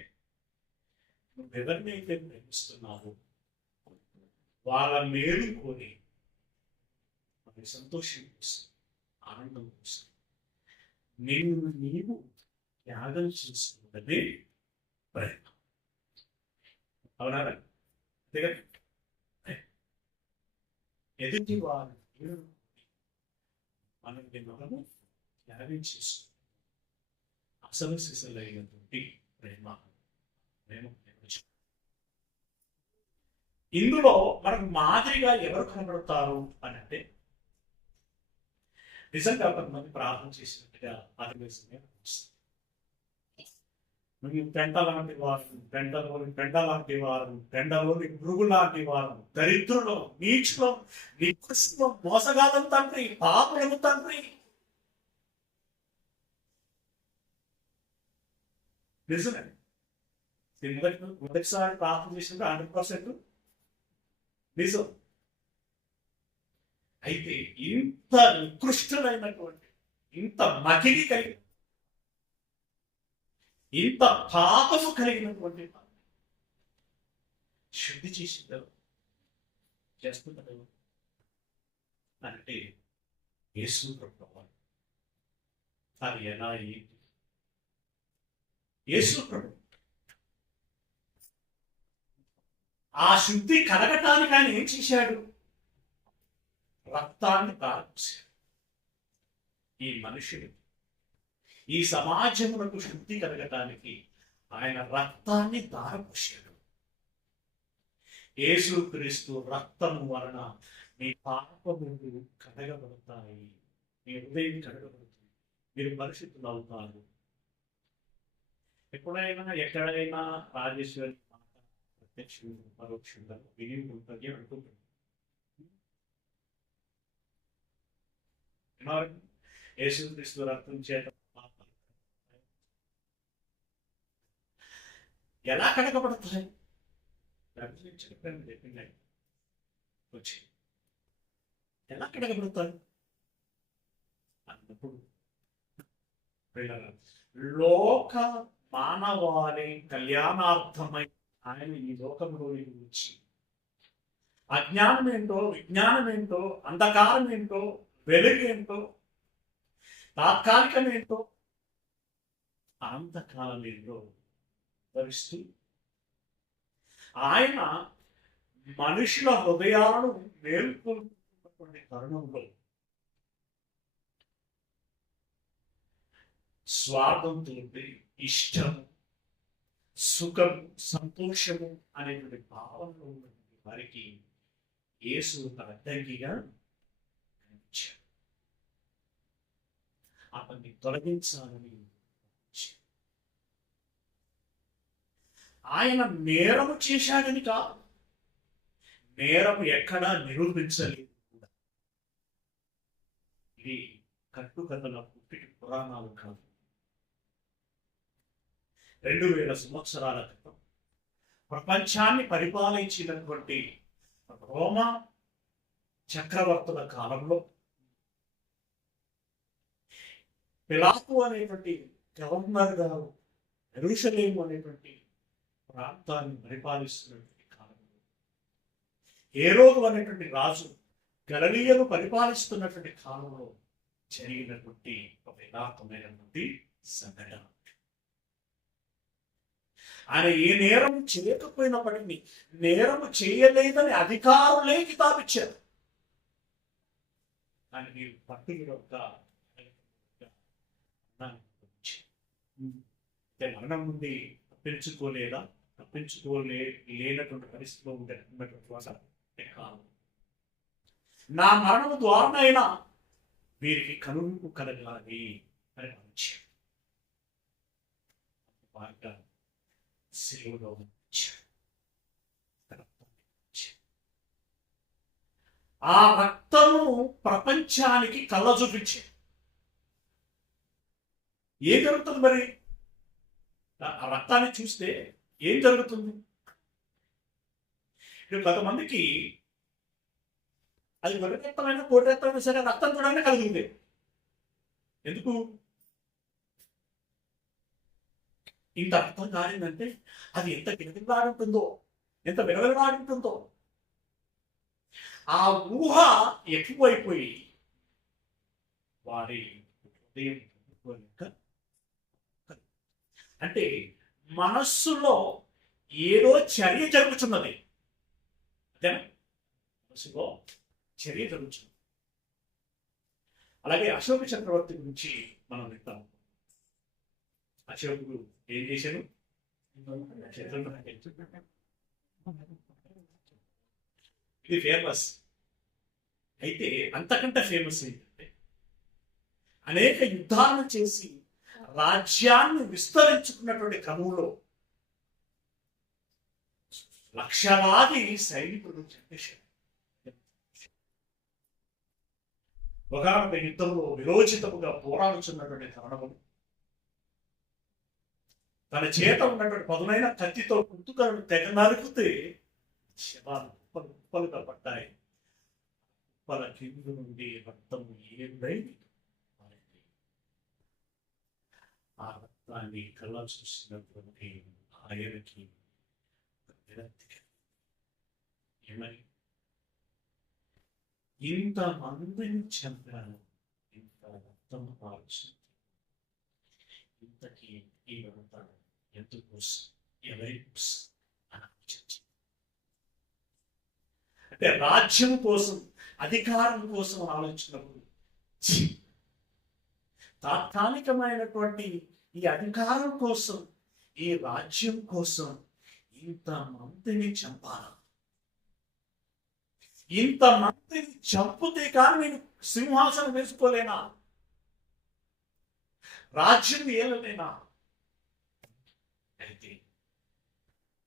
నువ్వెవరినైతే ప్రేమిస్తున్నావు వాళ్ళ మేలు కొని మనకి సంతోషం కోసం ఆనందం కోసం నీవు త్యాగం చేసుకున్నదే ప్రేమ. అవునా? అంతేగా? ఎదుటి వారు మనకి మనము త్యాగం చేసుకున్నాం అసలు సిసలైనటువంటి ప్రేమ. ప్రేమ ఇందులో మనకు మాదిరిగా ఎవరు కనబడతారు అని అంటే నిజంగా కొంతమంది ప్రార్థన చేసినట్టుగా ఆదివేశంగా పెంట లాంటి వారు, పెంట లాంటి వారు, పెండలోని పురుగు లాంటి వారు, దరిద్రులు, నీచులు, నికృష్టులు, మోసగాలం తండ్రి, పాపులకు తండ్రి. నిజమే. మొదటిసారి ప్రార్థన చేసినట్టు 100% నిజం. అయితే ఇంత నికృష్టులైనటువంటి, ఇంత మకిలి కలిగి, ఇంత పాపము కలిగినటువంటి శుద్ధి చేసిందో చేస్తుంటారు అంటే యేసు ప్రభువు. అది ఎలా ఏంటి? యేసు ప్రభువు ఆ శుద్ధి కలగటానికి ఆయన ఏం చేశాడు? రక్తాన్ని దారపోశాడు. ఈ మనుషుడు ఈ సమాజములకు శుద్ధి కలగటానికి ఆయన రక్తాన్ని దారపోశాడు. యేసుక్రీస్తు రక్తము వలన మీ పాపములు కడగబడతాయి, మీ హృదయం కడగబడుతుంది, మీరు పరిశుద్ధులు అవుతారు. ఎప్పుడైనా ఎక్కడైనా రాజేశ్వరి మాట ప్రత్యక్షంగా పరోక్షంగా విని ఉంటుంది అనుకుంటున్నాను. యేసుక్రీస్తు రక్తం చేత ఎలా కడగబడతాయి? చెప్పింది వచ్చి ఎలా కడగబడతాయి అన్నప్పుడు లోక మానవాళి కళ్యాణార్థమై ఆయన ఈ లోకంలోకి వచ్చి అజ్ఞానం ఏంటో, విజ్ఞానం ఏంటో, అంధకారం ఏంటో, వెలుగు ఏంటో, తాత్కాలికం ఏంటో, అనంతకాలం ఏంటో భరిస్తూ ఆయన మనుషుల హృదయాలను మేల్కొల్పుతున్నటువంటి తరుణంలో స్వార్థంతో ఇష్టము, సుఖము, సంతోషము అనేటువంటి భావనలో ఉన్నటువంటి వారికి యేసు తన అడ్డంకిగా కనిపించాడు. అతన్ని తొలగించాలని ఆయన నేరము చేశాడని కాదు, నేరము ఎక్కడా నిరూపించలేదు కూడా. ఇది కట్టుకథల పుట్టికి పురాణాలు కాదు. 2000 సంవత్సరాల క్రితం ప్రపంచాన్ని పరిపాలించినటువంటి రోమా చక్రవర్తుల కాలంలో పిలాతు అనేటువంటి గవర్నర్ గారు యెరూషలేము అనేటువంటి ప్రాంతాన్ని పరిపాలిస్తున్నటువంటి కాలంలో హేరోదు అనేటువంటి రాజు గలిలయను పరిపాలిస్తున్నటువంటి కాలంలో జరిగినటువంటి ఒక యథార్థమైనటువంటి సంఘటన. ఆయన ఏ నేరం చేయకపోయినప్పటికీ నేరము చేయలేదని అధికారులే కితాబిచ్చారు. కానీ మీరు పట్టుగా మరణం నుండి లేనటువంటి పరిస్థితిలో ఉన్నటువంటి వాడు నా మరణం ద్వారానైనా వీరికి కనువిప్పు కలగాలి అని వచ్చాడు. సెలవులో ఆ రక్తము ప్రపంచానికి కళ్ళ చూపించాడు. ఏం జరుగుతుంది మరి? ఆ రక్తాన్ని చూస్తే ఏం జరుగుతుంది? ఇప్పుడు కొంతమందికి అది గొర్రె రక్తమైన కోడి రక్తమైనా సరే రక్తం చూడగానే కలుగుతుంది. ఎందుకు? ఇంత రక్తం కారిందంటే అది ఎంత గిలగిలాడుంటుందో, ఎంత విలవిలలాడుంటుందో. ఆ ఊహ ఎక్కువైపోయి వారి హృదయం అంటే మనస్సులో ఏదో చర్య జరుగుతున్నది. అంతేనా? మనస్సులో చర్య జరుగుతుంది. అలాగే అశోక చక్రవర్తి గురించి మనం వింటాం. అశోకుడు ఏం చేశాడు? ఇది ఫేమస్. అయితే అంతకంటే ఫేమస్ ఏంటంటే అనేక యుద్ధాలను చేసి రాజ్యాన్ని విస్తరించుకున్నటువంటి క్రమంలో లక్షలాది సైనికులు చంపేశారు. ఒకనొక యుద్ధంలో విరోచితముగా పోరాడుతున్నటువంటి తరుణములు తన చేత ఉన్నటువంటి పదునైన కత్తితో కుతుకలను తెగ నరుకుతే శవాలు కుప్పలు కుప్పలుగా పడ్డాయి. కుప్పల కింద నుండి రక్తము ఏమైంది? ఆ రక్తాన్ని కళ్ళ చూసినటువంటి ఆయనకి విరక్తి ఏమని, ఇంతమందిని చంపాను, ఇంత రక్తం కాల్చింది, ఇంతకీ ఈ వెళ్తాడు ఎందుకోసం, ఎవరి కోసం అని ఆలోచించి, అంటే రాజ్యం కోసం అధికారం కోసం ఆలోచించినప్పుడు తాత్కాలికమైనటువంటి ఈ అధికారం కోసం, ఈ రాజ్యం కోసం ఇంతమందిని చంపాలి, ఇంతమందిని చంపితే కానీ నేను సింహాసనం వేసుకోలేనా, రాజ్యం ఏలలేనా? అయితే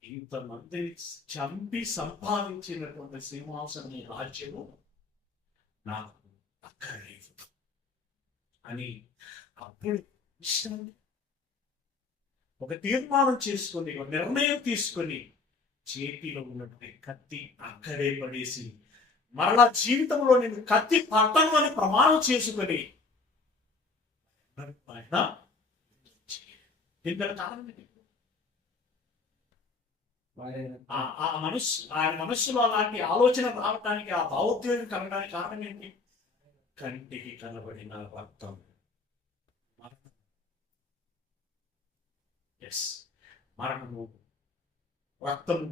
ఇంతమందిని చంపి సంపాదించినటువంటి సింహాసనం రాజ్యము నాకు అక్కర్లేదు అని అప్పుడు ఒక తీర్మానం చేసుకొని, ఒక నిర్ణయం తీసుకొని చేతిలో ఉన్నటువంటి కత్తి అక్కడే పడేసి మరలా జీవితంలో నేను కత్తి పట్టను అని ప్రమాణం చేసుకొని ఆయన ఆయన మనస్సులో అలాంటి ఆలోచన రావడానికి, ఆ భావోద్వేగం కలగడానికి కారణం ఏంటి? కంటికి కనబడిన రక్తం, మరణం. మరణము, రక్తము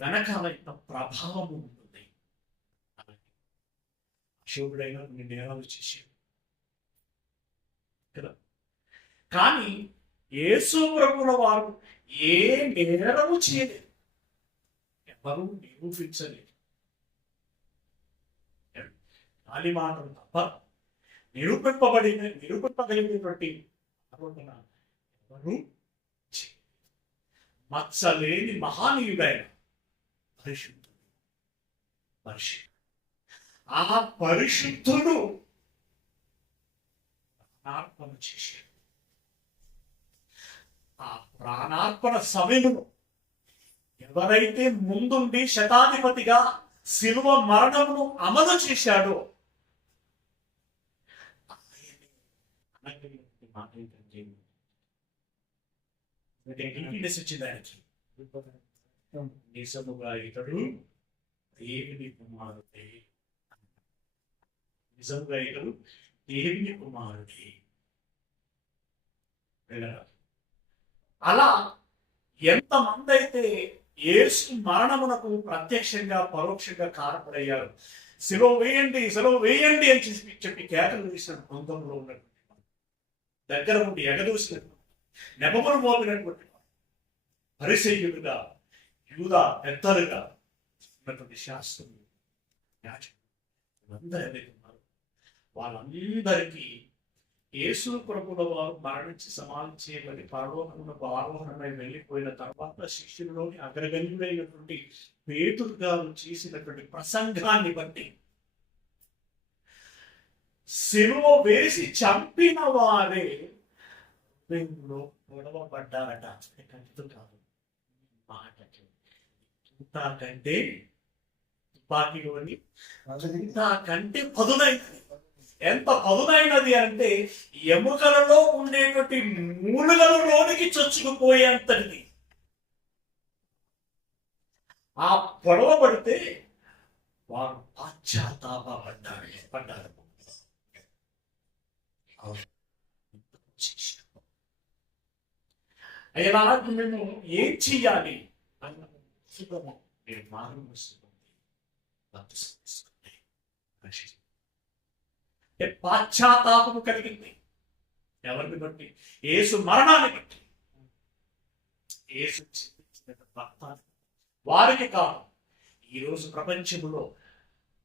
వెనకాల ఇంత ప్రభావము ఉంటుంది. అశోకుడైనా కొన్ని నేరాలు చేశాడు కదా, కానీ యేసు ప్రభువుల వారు ఏ నేరము చేయలేదు, ఎవరు నిరూపించలేదు. గాలి మాటలు తప్ప నిరూపింపగలిగినటువంటి ఆరోపణ ఎవరు మత్సలేని మహానీయుడైన పరిశుద్ధుడు, ఆ పరిశుద్ధుడు ప్రాణార్పణ చేశాడు. ఆ ప్రాణార్పణ సమయంలో ఎవరైతే ముందుండి శతాధిపతిగా శిలువ మరణమును అమలు చేశాడో మాట ఏంటంటే వచ్చింది ఆయనకి, నిజముగా ఇతడు దేవుని కుమారుడే, నిజముగా ఇతడు దేవుని కుమారుడే. అలా ఎంతమంది అయితే యేసు మరణమునకు ప్రత్యక్షంగా పరోక్షంగా కారపడయ్యారు, సిలువ వేయండి సిలువ వేయండి అని చెప్పి కేకలు వేసిన బృందంలో ఉన్నటువంటి దగ్గర ఉండి ఎగదూసినటువంటి నెపములు మోపినటువంటి పరిసయ్యులుగా, యూదా పెద్దలుగా ఉన్నటువంటి శాస్త్రులు, యాజకులు వాళ్ళందరికీ యేసు ప్రభువుల వారు మరణించి సమాధి చేయబడి పరలోకమునకు ఆరోహణమై వెళ్ళిపోయిన తర్వాత శిష్యుల్లోని అగ్రగణ్యుడైనటువంటి పేతురు గారు చేసినటువంటి ప్రసంగాన్ని బట్టి శిలువ వేసి చంపిన వారే ప్రేమలో గొడవ పడ్డారట. కంటితో కాదు, మాటకి. తుటా కంటే తుపాకీలోని తుటా కంటే పదునైనది. ఎంత పదునైనది అంటే ఎముకలలో ఉండేటువంటి మూలుగలలోనికి చొచ్చుకుపోయేంతటిది. ఆ పొడవ పడితే వారు పడ్డారు. అయ్యా మేము ఏం చెయ్యాలి అన్న మీరు మారు పాశ్చాత్తాపము కలిగింది. ఎవరిని బట్టి? యేసు మరణాన్ని బట్టి. యేసు వారికి కాదు. ఈరోజు ప్రపంచంలో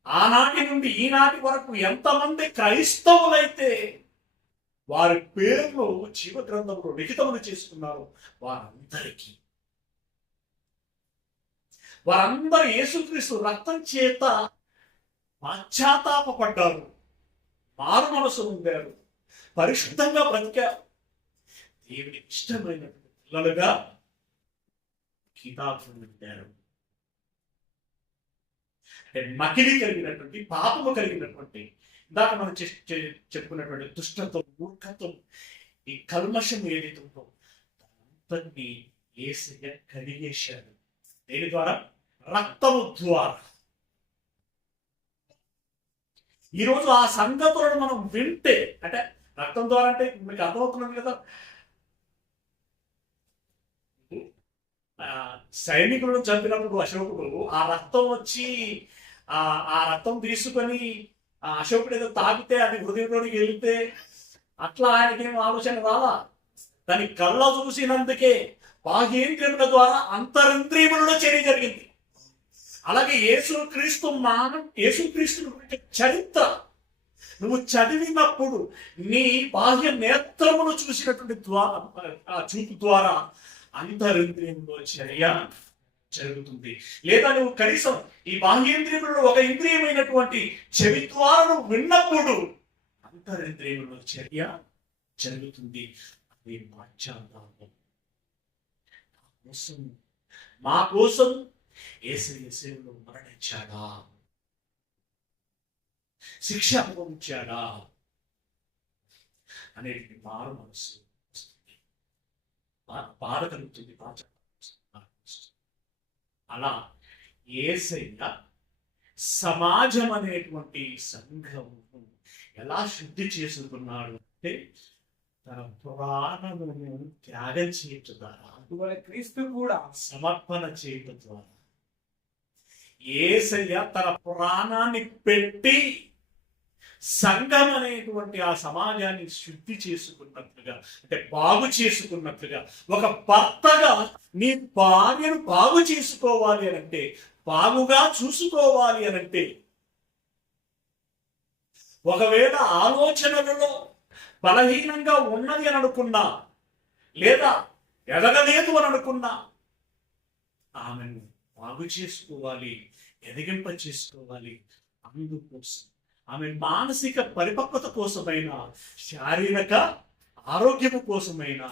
ఆనాటి నుండి ఈనాటి వరకు ఎంతమంది క్రైస్తవులైతే వారి పేర్లు జీవ గ్రంథంలో లిఖితములు చేసుకున్నారు, వారందరూ యేసుక్రీస్తు రక్తం చేత పశ్చాత్తాపడ్డారు, మారు మనసు ఉండారు, పరిశుద్ధంగా బ్రతికారు, దేవునికి ఇష్టమైనటువంటి పిల్లలుగా కితాబులు పెట్టారు. మకిలి కలిగినటువంటి, పాపము కలిగినటువంటి, ఇందాక మనం చెప్పుకున్నటువంటి దుష్టత్వం, మూర్ఖత్వం, ఈ కల్మషం ఏదైతే ఉందో దాన్ని యేసయ్య కడిగేశాడు. దేని ద్వారా? రక్తము ద్వారా. ఈరోజు ఆ సంగతులను మనం వింటే, అంటే రక్తం ద్వారా అంటే మీకు అర్థమవుతున్నది కదా, సైనికులను చంపినప్పుడు అశోకుడు ఆ రక్తం వచ్చి ఆ రక్తం తీసుకొని అశోకుడు ఏదో తాగితే అది హృదయంలోనికి వెళితే అట్లా ఆయనకి ఏం ఆలోచన రాలా. దాని కళ్ళ చూసినందుకే బాహ్యేంద్రియముల ద్వారా అంతరింద్రియములలో చర్య జరిగింది. అలాగే యేసుక్రీస్తు చరిత్ర నువ్వు చదివినప్పుడు నీ బాహ్య నేత్రమును చూసినటువంటి చూపు ద్వారా అంతరింద్రియంలో చర్య జరుగుతుంది. లేదా నువ్వు కనీసం ఈ బాహ్యేంద్రియములలో ఒక ఇంద్రియమైనటువంటి చెవి ద్వారా నువ్వు విన్నప్పుడు అంతరింద్రియంలో చర్య జరుగుతుంది. అది పశ్చాత్తాపం. మా కోసం యేసయ్య మరణించాడా, శిక్ష అనుభవించాడా అనేది మారు మనసు బాధ కలుగుతుంది. అలా యేసయ్య సమాజం అనేటువంటి సంఘమును ఎలా శుద్ధి చేసుకున్నాడు అంటే తన ప్రాణమును త్యాగం చేయటం ద్వారా, క్రీస్తు కూడా సమర్పణ చేయటం ద్వారా యేసయ్య తన ప్రాణాన్ని పెట్టి సంఘం అనేటువంటి ఆ సమాజాన్ని శుద్ధి చేసుకున్నట్లుగా, అంటే బాగు చేసుకున్నట్లుగా, ఒక భర్తగా నీ భార్యను బాగు చేసుకోవాలి అనంటే, బాగుగా చూసుకోవాలి అనంటే, ఒకవేళ ఆలోచనలలో బలహీనంగా ఉన్నది అని అనుకున్నా, లేదా ఎదగలేదు అని అనుకున్నా, ఆమెను బాగు చేసుకోవాలి, ఎదిగింప చేసుకోవాలి. అందుకోసం ఆమె మానసిక పరిపక్వత కోసమైనా, శారీరక ఆరోగ్యము కోసమైనా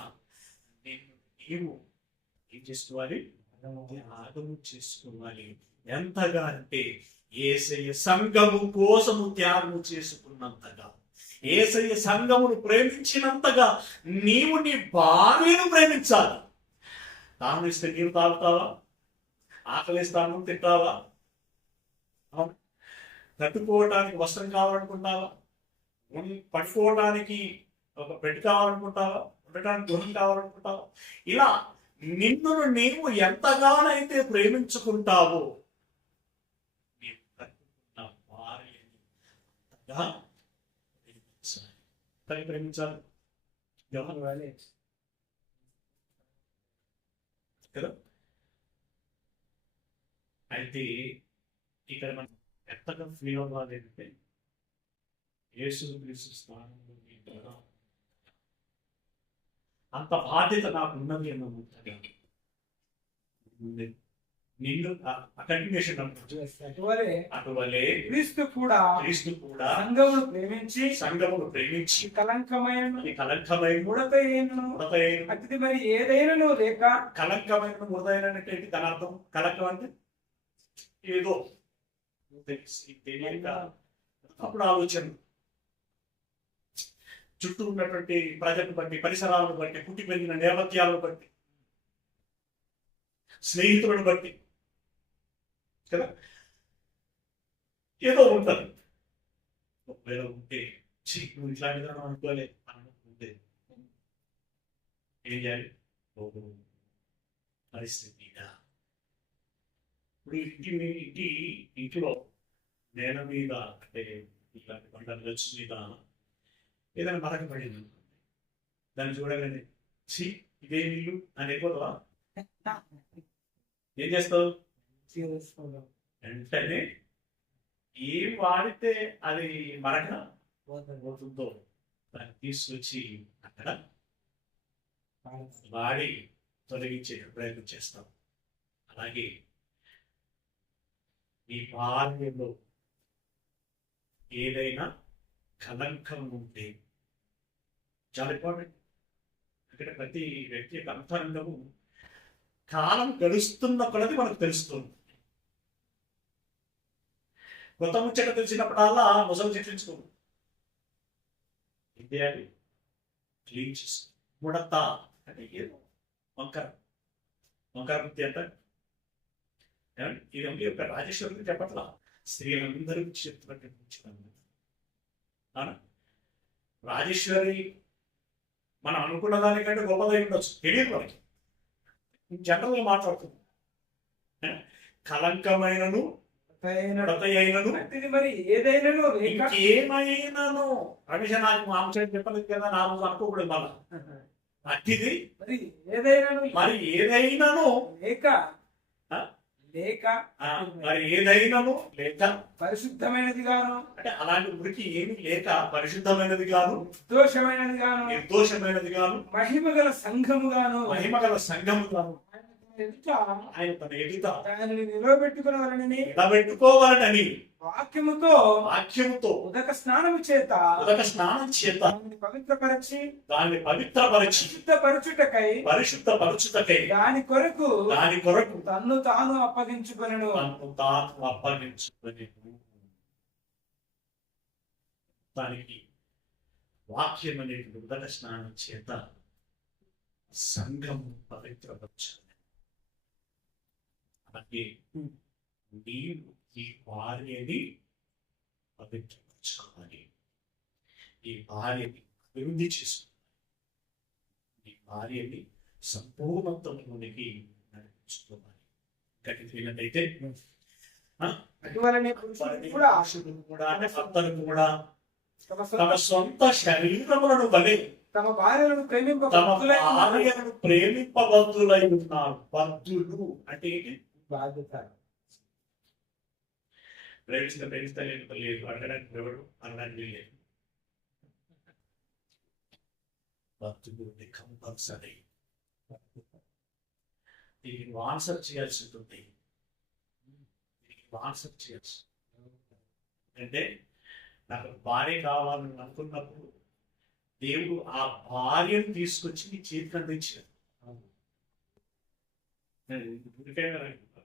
నీవు ఏం చేసుకోవాలి? త్యాగము చేసుకోవాలి. ఎంతగా అంటే యేసయ్య సంఘము కోసము త్యాగము చేసుకున్నంతగా, యేసయ్య సంఘమును ప్రేమించినంతగా నీవు నీ భార్యను ప్రేమించాలి. తాను ఇస్తే నీవు తాగుతావా? ఆకలిస్తాను తింటావా? కట్టుకోవడానికి వస్త్రం కావాలనుకుంటావా? పట్టుకోవడానికి ఒక బెడ్ కావాలనుకుంటావా? ఉండటానికి గృహం కావాలనుకుంటావా? ఇలా నిన్ను నీవు ఎంతగానైతే ప్రేమించుకుంటావో నీవు కట్టుకున్న భార్యని అంతగా ప్రేమించాలి కదా. అయితే ఇక్కడ మనం ఎంతగా ఫీల్ అవ్వాలి అంటే, యేసుక్రీస్తు స్థానంలో అంత బాధ్యత నాకు ఉన్నది అన్నట్టుగా నిన్ను కంటిన్యూషన్ అటువలే అటువలే క్రీస్తు కూడా క్రీస్తు కూడా సంఘమును ప్రేమించి సంఘమును ప్రేమించి కలంకమైన కలంకమైన ముడతైనను అతిథి మరి ఏదైనాను లేక కలంకమైన ముడతైనటువంటి దాని అర్థం కలంకం అంటే ఏదో తెలియక అప్పుడు ఆలోచన చుట్టూ ఉన్నటువంటి ప్రజలను బట్టి పరిసరాలను బట్టి పుట్టి పెరిగిన నేపథ్యాలను బట్టి స్నేహితులను బట్టి కదా ఏదో ఉంటుంది. ఒకవేళ ఉంటే నువ్వు ఇట్లాంటి అనుకోలే అనుకుంటే ఏం చేయాలి పరిస్థితి. ఇప్పుడు ఇంటిలో నేల మీద అంటే ఇట్లాంటి పంటల గచ్చు మీద ఏదైనా మరక పడింది, దాన్ని చూడగానే ఇదే ఇల్లు అని అయిపోతావా? ఏం చేస్తావు? వెంటనే ఏం వాడితే అది మరక పోతుందో దాన్ని తీసుకొచ్చి అక్కడ వాడి తొలగించే ప్రయత్నం చేస్తాం. అలాగే ఈ బాల్యంలో ఏదైనా కలంకం ఉంటే చాలా ఇంపార్టెంట్. ఇక్కడ ప్రతి వ్యక్తి యొక్క అంతరంగము కాలం గడుస్తున్న కొలది మనకు తెలుస్తుంది. కొత్త ముచ్చట తెలిసినప్పుడల్లా ముసలు చిట్లించుకోము. ఏం చేయాలి? క్లీన్ చేసి ముడత అంటే ఏదో వంకర వృత్తి అంట. ఇది ఒక రాజేశ్వరికి చెప్పట్లా, స్త్రీలందరికీ చెప్తున్నట్టు. రాజేశ్వరి మనం అనుకున్న దానికంటే గొప్పదై ఉండొచ్చు, తెలియదు మనకి. జనరల్గా మాట్లాడుతుంది. కలంకమైనను మరి ఏదైనాను ఇంకేమైనాను రమేష్ నాకు అంశం చెప్పలేదు కదా, నా రోజు అనుకోకూడదు. మళ్ళా అట్టిది మరి ఏదైనాను లేక మరి ఏదైనాను లేక పరిశుద్ధమైనది గాను అంటే అలాంటి ఉరికి ఏమి లేక పరిశుద్ధమైనది గాను నిర్దోషమైనది గాను మహిమగల సంఘము గాను ఆయన తన ఎదుట దానిని నిలబెట్టుకోవాలని వాక్యముతో ఉదక స్నానము చేత పవిత్రపరచి దాన్ని పరిశుద్ధపరచుటకై దాని కొరకు తన్ను తాను అప్పగించుకొనెను. దానికి వాక్యం అనేటువంటి ఉదక స్నానం చేత సంఘము పవిత్రపరచు. అలాగే నీవు ఈ భార్యని పవిత్రపరచుకోవాలి, ఈ భార్యని అభివృద్ధి చేసుకోవాలి, ఈ భార్యని సంపూర్ణత్వంలోనికి నడిపించుకోవాలి. గట్టి వెళ్ళినట్టయితే భర్తలు కూడా తమ సొంత శరీరములను బలి తమ భార్యలను ప్రేమింపబద్ధులై ఉన్నారు. బద్ధులు అంటే బాధ్యత. ప్రేమిస్తా లేదు అడగడానికి ఎవడు అనడానికి లేదు. బద్ధులు కంపల్సరీ దీనికి ఆన్సర్ చేయాల్సి ఉంటుంది. అంటే నాకు భార్య కావాలని అనుకున్నప్పుడు దేవుడు ఆ భార్యను తీసుకొచ్చి నీ చేతికి అందించాడు.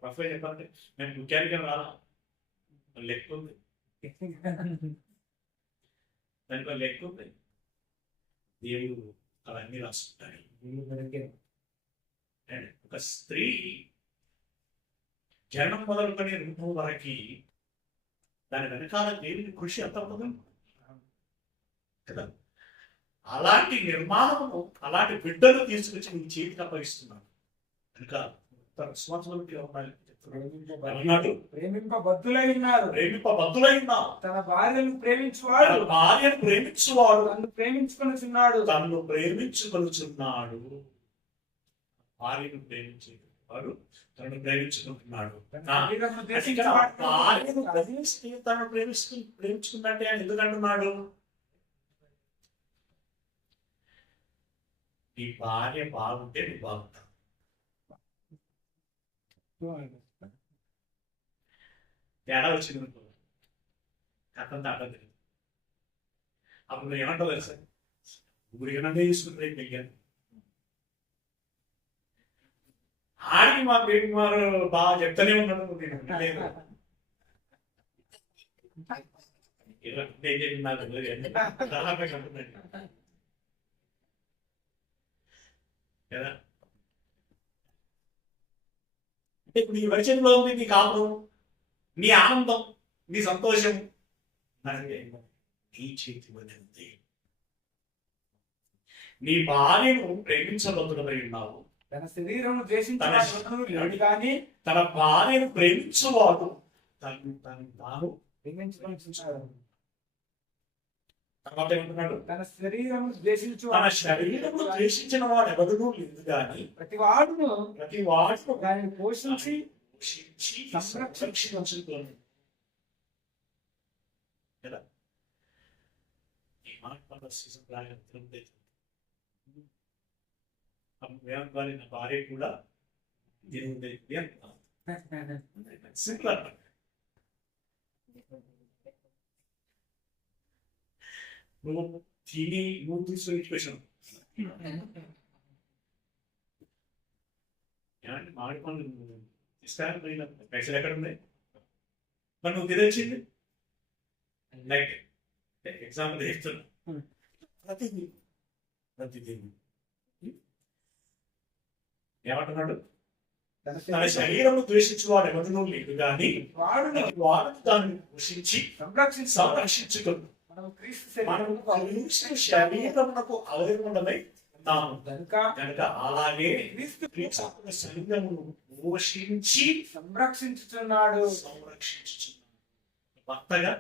ప్రొఫైల్ చెప్పాలంటే నేను ముఖ్యానికి రాలా, లెక్క ఉంది, దానికి లెక్క ఉంది. దేవుడు అవన్నీ రాసుకుంటాడు. ఒక స్త్రీ జనం మొదలుకొని రూపం వరకు దాని వెనకాల దేవుని కృషి ఎంత ఉంటుంది కదా. అలాంటి నిర్మాణము, అలాంటి బిడ్డను తీసుకొచ్చి నీ చేతికి అప్పగిస్తున్నాను కనుక ప్రేమింపబద్ధులై ఉన్నారు. తన భార్యను ప్రేమించువాడు తన్ను ప్రేమించుకొనుచున్నాడు. భార్యను ప్రేమించేవాడు తనను ప్రేమించుకుంటున్నాడు. తను ప్రేమించుకున్నట్టే అని ఎందుకంటున్నాడు? నీ భార్య బాగుంటే నువ్వు బాగుంటావు. తేడా వచ్చింది అనుకో కథంతా అడ్డం తెలియదు. అప్పుడు నువ్వు ఏమంటావు తెలుసా, ఊరికనంటే తీసుకుంటే పెళ్ళాను ఆడికి మా బేబీ మారు బాగా చెప్తానే ఉన్నాడు, నేను వినలేదు. ఏదో ఏం చెప్పినారు అంటున్నాడు కదా. అంటే ఇప్పుడు నీ పరిచయంలో ఉంది నీ కాపురం, నీ ఆనందం, నీ సంతోషం నీ చేతిలోనే ఉంది. నీ భార్యను ప్రేమించబోతున్నదై ఉన్నావు. తన శరీరం ద్వేషించాడు కానీ తన భార్యను ప్రేమించువాడు తను తాను ప్రేమించుకుంటున్నాడు. తర్వాత ఏమంటున్నాడు, తన శరీరం ద్వేషించు తన శరీరము ద్వేషించిన వాడు ఎవడునూ లేదు కానీ ప్రతి వాడును ప్రతి వాడు దానిని పోషించి సంరక్షించుకోను కదా. ఈ మాట సీజన్ లాగా తిరుగుతుంది. నా భార్య కూడా దేవుడి సింపుల్ అన్నమాట. నువ్వు తిని నువ్వు తీసుకొని ఇచ్చిపోయాను ఏమంటే మామిడి పండ్లు ఇస్తాను పైసలు ఎక్కడ ఉన్నాయి, మరి నువ్వు తినొచ్చింది లైక్ ఎగ్జాంపుల్ చెప్తున్నా. ప్రతిదీ ఏమంటున్నాడు, తన శరీరము ద్వేషించువాడు ఎవరినూ లేదు కానీ వాడు దాన్ని పోషించి సంరక్షించుకున్నాడు. క్రీస్తు శరీరమునకు అవయవములమై ఉన్నాము కనుక అలాగే క్రీస్తు శరీరమును పోషించి సంరక్షించుతున్నాడు. భర్తగా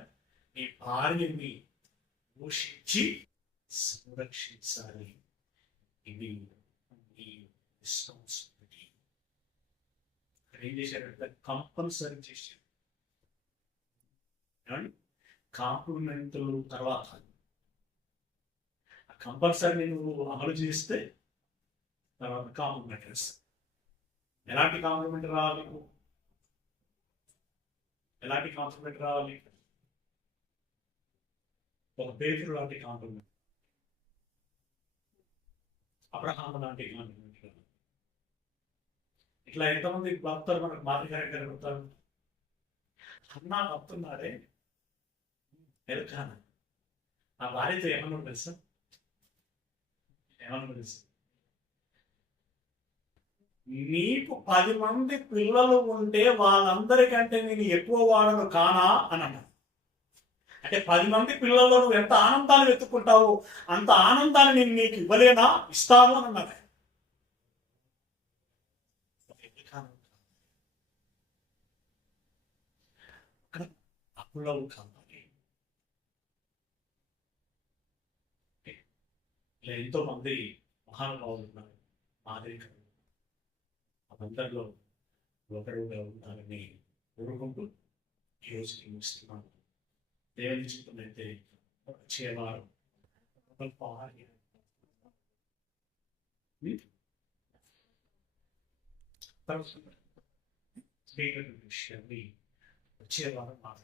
నీ భార్యని పోషించి సంరక్షించాలి. ఇది నీ రెస్పాన్సిబిలిటీ. ఏం చేశారంటే కంపల్సరీ చేశారు. కాంప్లిమెంట్లు తర్వాత కంపల్సరీ నువ్వు అమలు చేస్తే తర్వాత కాంప్లిమెంట్ వేస్తావు. ఎలాంటి కాంప్లిమెంట్ రావాలి, ఎలాంటి కాంప్లిమెంట్ రావాలి, ఒక పేరు లాంటి కాంప్లిమెంట్, అబ్రహాము లాంటి కాంప్లిమెంట్. ఇట్లా ఎంతమంది భక్తులు మనకు మాదిరిగా కలుగుతారు. అన్నా భక్తున్నాడే ఎల్కానా ఆ భార్యతో ఏమన్నా తెలుసా, ఏమన్నా తెలుసు, నీకు 10 మంది పిల్లలు ఉంటే వాళ్ళందరికంటే నేను ఎక్కువ వాడను కానా అని అన్నాడు. అంటే 10 మంది పిల్లల్లో నువ్వు ఎంత ఆనందాన్ని వెతుక్కుంటావో అంత ఆనందాన్ని నేను నీకు ఇవ్వలేనా, ఇస్తాను అని అన్నది. అక్కడ అప్పులవు కావాలి. ఇలా ఎంతో మంది మహానుభావులు ఉన్నారు, మాదిరికలు. అందరిలో ఒకరుగా ఉంటారని కోరుకుంటూ ఈరోజుకి ముగిస్తున్నాను. దేవుని చిత్తమైతే వచ్చేవారు విషయాన్ని వచ్చేవారు మాట్లాడారు.